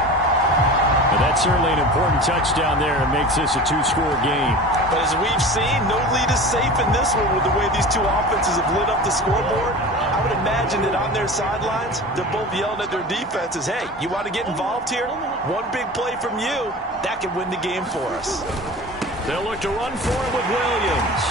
And that's certainly an important touchdown there and makes this a 2-score game. But as we've seen, no lead is safe in this one with the way these two offenses have lit up the scoreboard. I would imagine that on their sidelines, they're both yelling at their defenses, hey, you want to get involved here? One big play from you, that could win the game for us. They'll look to run for it with Williams.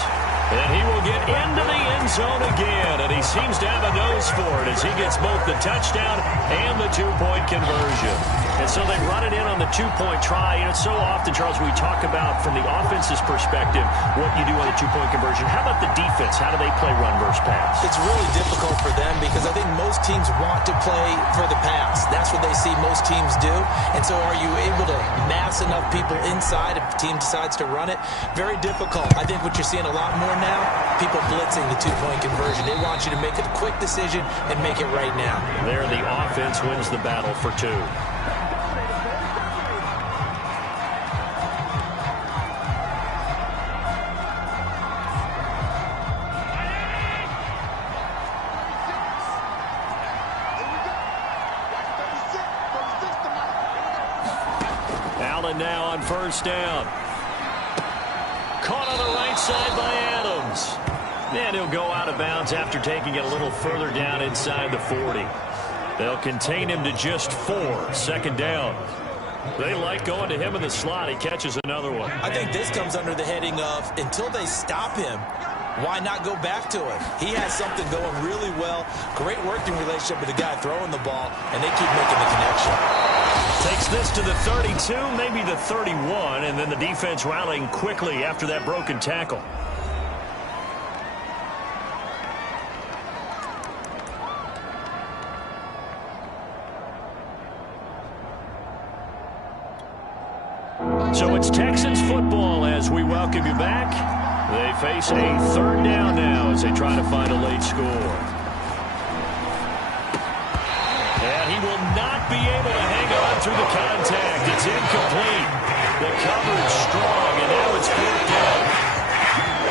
And he will get into the end zone again. And he seems to have a nose for it as he gets both the touchdown and the 2-point conversion. And so they run it in on the 2-point try. And it's so often, Charles, we talk about from the offense's perspective what you do on the 2-point conversion. How about the defense? How do they play run versus pass? It's really difficult for them because I think most teams want to play for the pass. That's what they see most teams do. And so are you able to mass enough people inside if the team decides to run it? Very difficult. I think what you're seeing a lot more now, people blitzing the 2-point conversion. They want you to make a quick decision and make it right now. There, the offense wins the battle for 2. Allen now on 1st down. Caught on the right side by Adams. And he'll go out of bounds after taking it a little further down inside the 40. They'll contain him to just 4. 2nd down. They like going to him in the slot. He catches another one. I think this comes under the heading of until they stop him, why not go back to him? He has something going really well. Great working relationship with the guy throwing the ball, and they keep making the connection. Takes this to the 32, maybe the 31, and then the defense rallying quickly after that broken tackle. So it's Texans football as we welcome you back. They face a 3rd down now as they try to find a late score. And he will not be able to hang on through the contact. It's incomplete. The coverage strong, and now it's 4th down.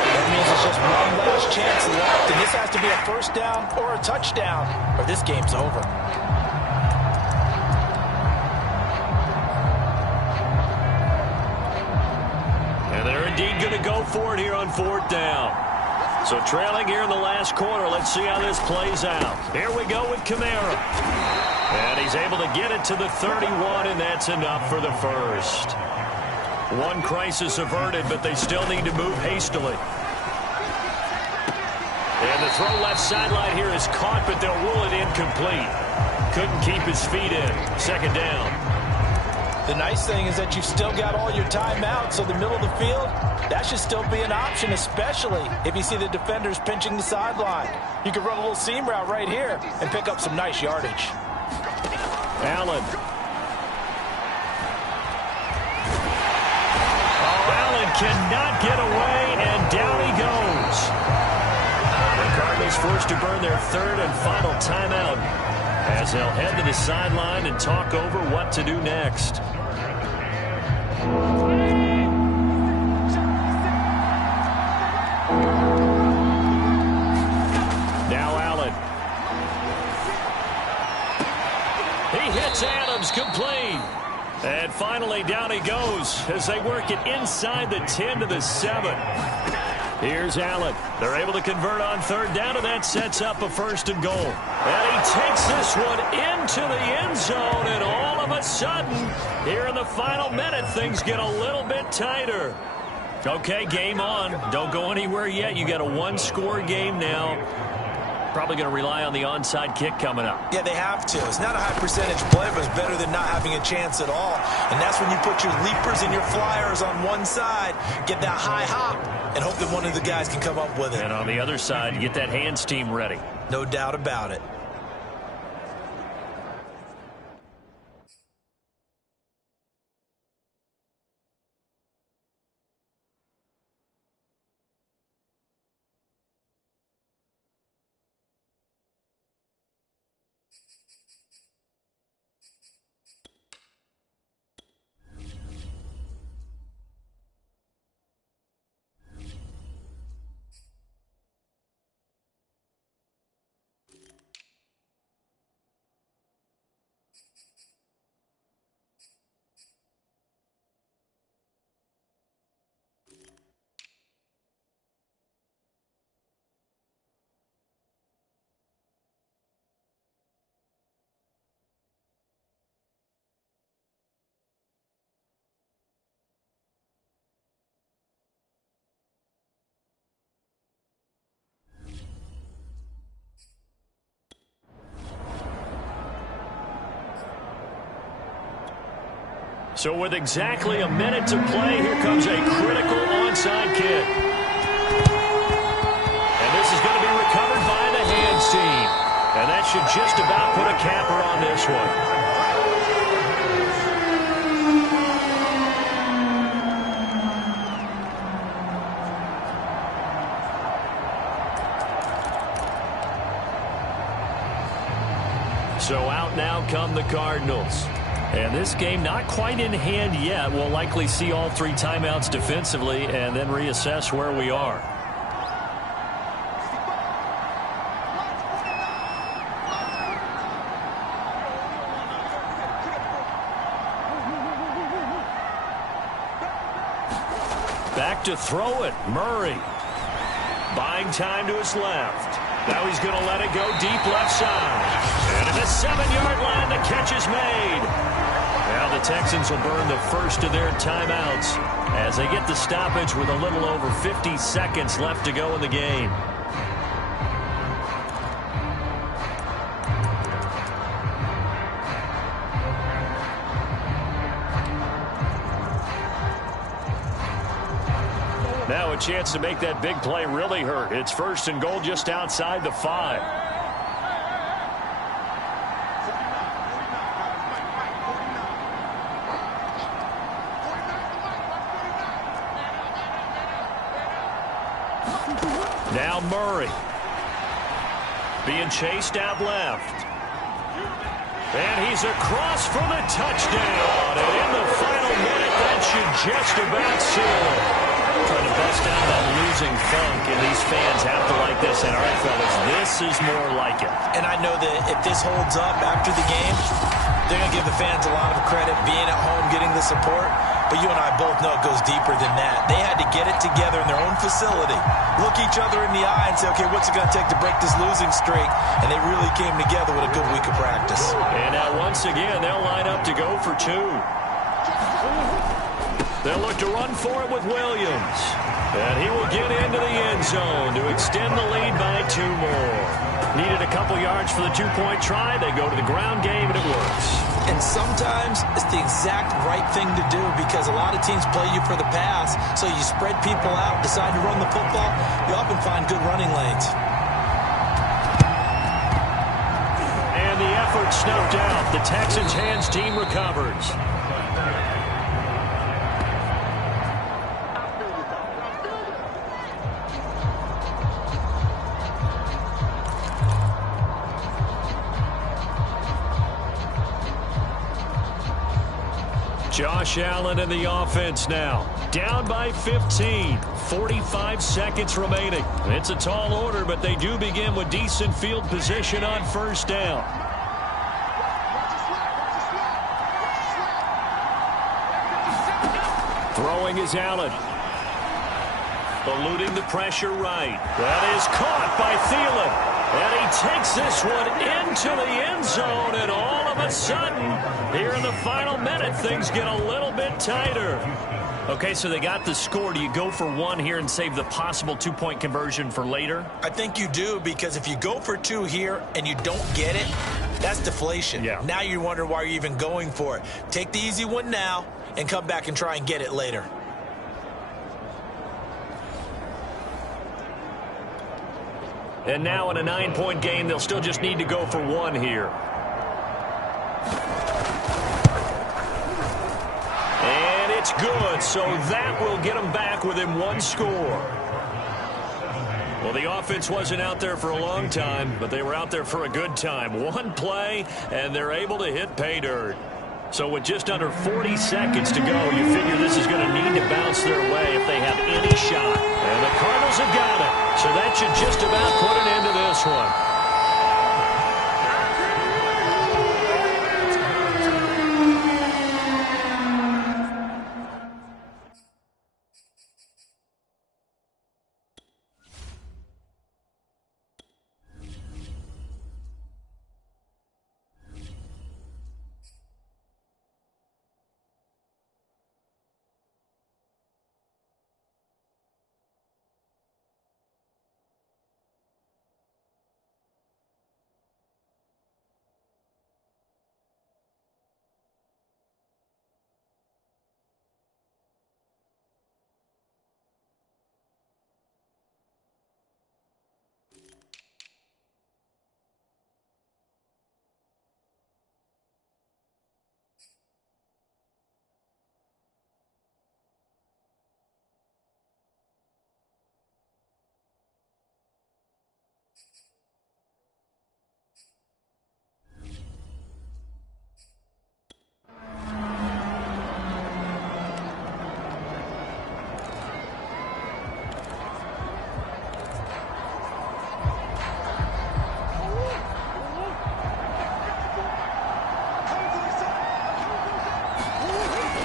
That means it's just one last chance left, and this has to be a 1st down or a touchdown, or this game's over. And they're indeed going to go for it here on 4th down. So trailing here in the last quarter. Let's see how this plays out. Here we go with Kamara. And he's able to get it to the 31, and that's enough for the 1st. One crisis averted, but they still need to move hastily. And the throw left sideline here is caught, but they'll rule it incomplete. Couldn't keep his feet in. 2nd down. The nice thing is that you've still got all your timeouts, so the middle of the field, that should still be an option, especially if you see the defenders pinching the sideline. You can run a little seam route right here and pick up some nice yardage. Allen. Oh, Allen cannot get away, and down he goes. The Cardinals forced to burn their 3rd and final timeout as they'll head to the sideline and talk over what to do next. Now Allen. He hits Adams, complete. And finally down he goes as they work it inside the 10 to the 7. Here's Allen. They're able to convert on 3rd down, and that sets up a 1st and goal. And he takes this one into the end zone, and all of a sudden, here in the final minute, things get a little bit tighter. Okay, game on. Don't go anywhere yet. You got a 1-score game now. Probably going to rely on the onside kick coming up. Yeah, they have to. It's not a high percentage play, but it's better than not having a chance at all. And that's when you put your leapers and your flyers on one side, get that high hop, and hope that one of the guys can come up with it. And on the other side, get that hands team ready. No doubt about it. So with exactly a minute to play, here comes a critical onside kick. And this is going to be recovered by the hands team. And that should just about put a capper on this one. So out now come the Cardinals. And this game not quite in hand yet. We'll likely see all 3 timeouts defensively and then reassess where we are. Back to throw it. Murray. Buying time to his left. Now he's going to let it go deep left side. And at the 7-yard line, the catch is made. Now the Texans will burn the first of their timeouts as they get the stoppage with a little over 50 seconds left to go in the game. Now a chance to make that big play really hurt. It's 1st and goal just outside the 5. Now Murray. Being chased out left. And he's across for the touchdown. And in the final minute, that should just about seal it. Trying to bust out that losing funk, and these fans have to like this. And all right, fellas, this is more like it. And I know that if this holds up after the game, they're going to give the fans a lot of credit being at home, getting the support. But you and I both know it goes deeper than that. They had to get it together in their own facility, look each other in the eye and say, okay, what's it going to take to break this losing streak? And they really came together with a good week of practice. And now once again, they'll line up to go for 2. They'll look to run for it with Williams. And he will get into the end zone to extend the lead by 2 more. Needed a couple yards for the 2-point try. They go to the ground game, and it works. And sometimes it's the exact right thing to do because a lot of teams play you for the pass. So you spread people out, decide to run the football. You often find good running lanes. And the effort snuffed out. The Texans' hands team recovers. Josh Allen in the offense now. Down by 15. 45 seconds remaining. It's a tall order, but they do begin with decent field position on 1st down. Throwing is Allen. Eluding the pressure right. That is caught by Thielen. And he takes this one into the end zone, and all of of a sudden, here in the final minute, things get a little bit tighter. Okay, so they got the score. Do you go for one here and save the possible two-point conversion for later? I think you do, because if you go for two here and you don't get it, that's deflation. Yeah. Now you wonder why you're even going for it. Take the easy one now and come back and try and get it later. And now in a 9-point game, they'll still just need to go for one here. And it's good, so that will get them back within one score. Well, the offense wasn't out there for a long time, but they were out there for a good time. One play, and they're able to hit pay dirt. So with just under 40 seconds to go, you figure this is going to need to bounce their way if they have any shot. And the Cardinals have got it. So that should just about put an end to this one.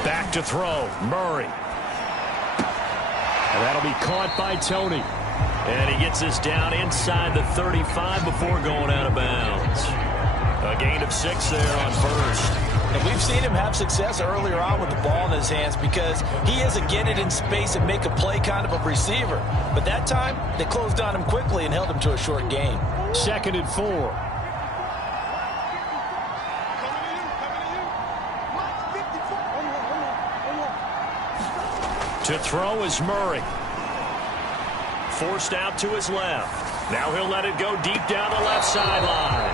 Back to throw, Murray. And that'll be caught by Tony. And he gets us down inside the 35 before going out of bounds. A gain of 6 there on first. And we've seen him have success earlier on with the ball in his hands because he is a get it in space and make a play kind of a receiver. But that time, they closed on him quickly and held him to a short gain. 2nd and 4. To throw is Murray. Forced out to his left. Now he'll let it go deep down the left sideline.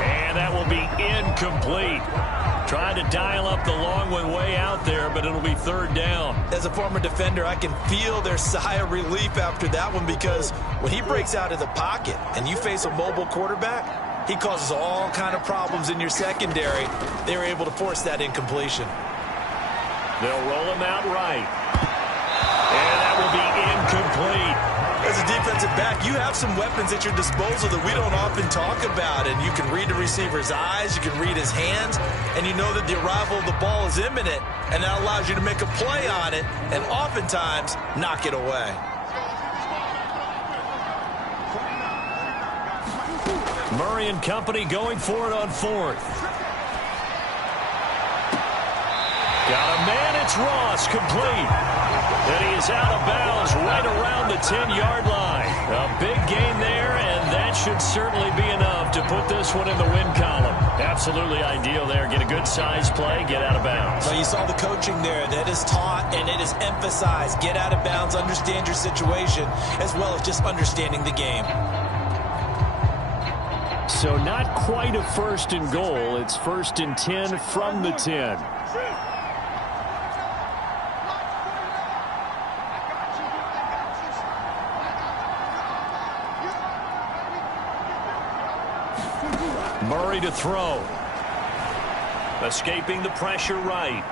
And that will be incomplete. Trying to dial up the long one way out there, but it'll be 3rd down. As a former defender, I can feel their sigh of relief after that one because when he breaks out of the pocket and you face a mobile quarterback, he causes all kind of problems in your secondary. They were able to force that incompletion. They'll roll him out right. And that will be incomplete. As a defensive back, you have some weapons at your disposal that we don't often talk about. And you can read the receiver's eyes, you can read his hands, and you know that the arrival of the ball is imminent. And that allows you to make a play on it and oftentimes knock it away. Murray and company going for it on 4th. Got a man, it's Ross, complete. And he is out of bounds right around the 10-yard line. A big gain there, and that should certainly be enough to put this one in the win column. Absolutely ideal there. Get a good size play, get out of bounds. Well, you saw the coaching there. That is taught and it is emphasized. Get out of bounds, understand your situation, as well as just understanding the game. So not quite a 1st and goal. It's 1st and 10 from the 10. Murray to throw. Escaping the pressure right.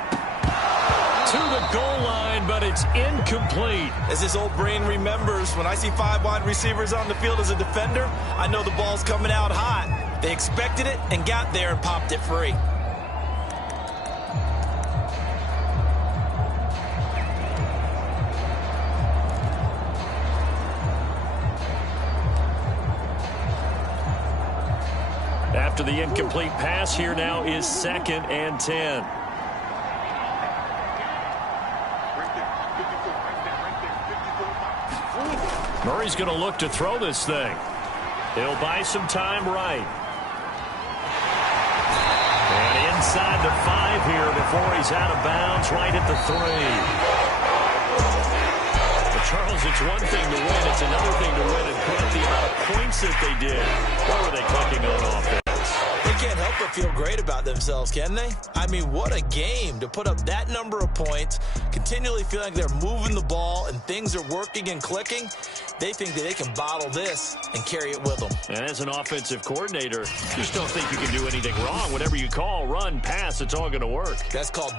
To the goal line, but it's incomplete. As his old brain remembers, when I see 5 wide receivers on the field as a defender, I know the ball's coming out hot. They expected it and got there and popped it free. after the incomplete pass. Here now is 2nd and 10. Murray's going to look to throw this thing. He'll buy some time right. And inside the 5 here before he's out of bounds, right at the 3. But Charles, it's one thing to win. It's another thing to win and put up the amount of points that they did. What were they clicking on offense? They can't help but feel great about themselves, can they? I mean, what a game to put up that number of points, continually feeling like they're moving the ball and things are working and clicking. They think that they can bottle this and carry it with them. And as an offensive coordinator, you just don't think you can do anything wrong. Whatever you call, run, pass, it's all going to work. That's called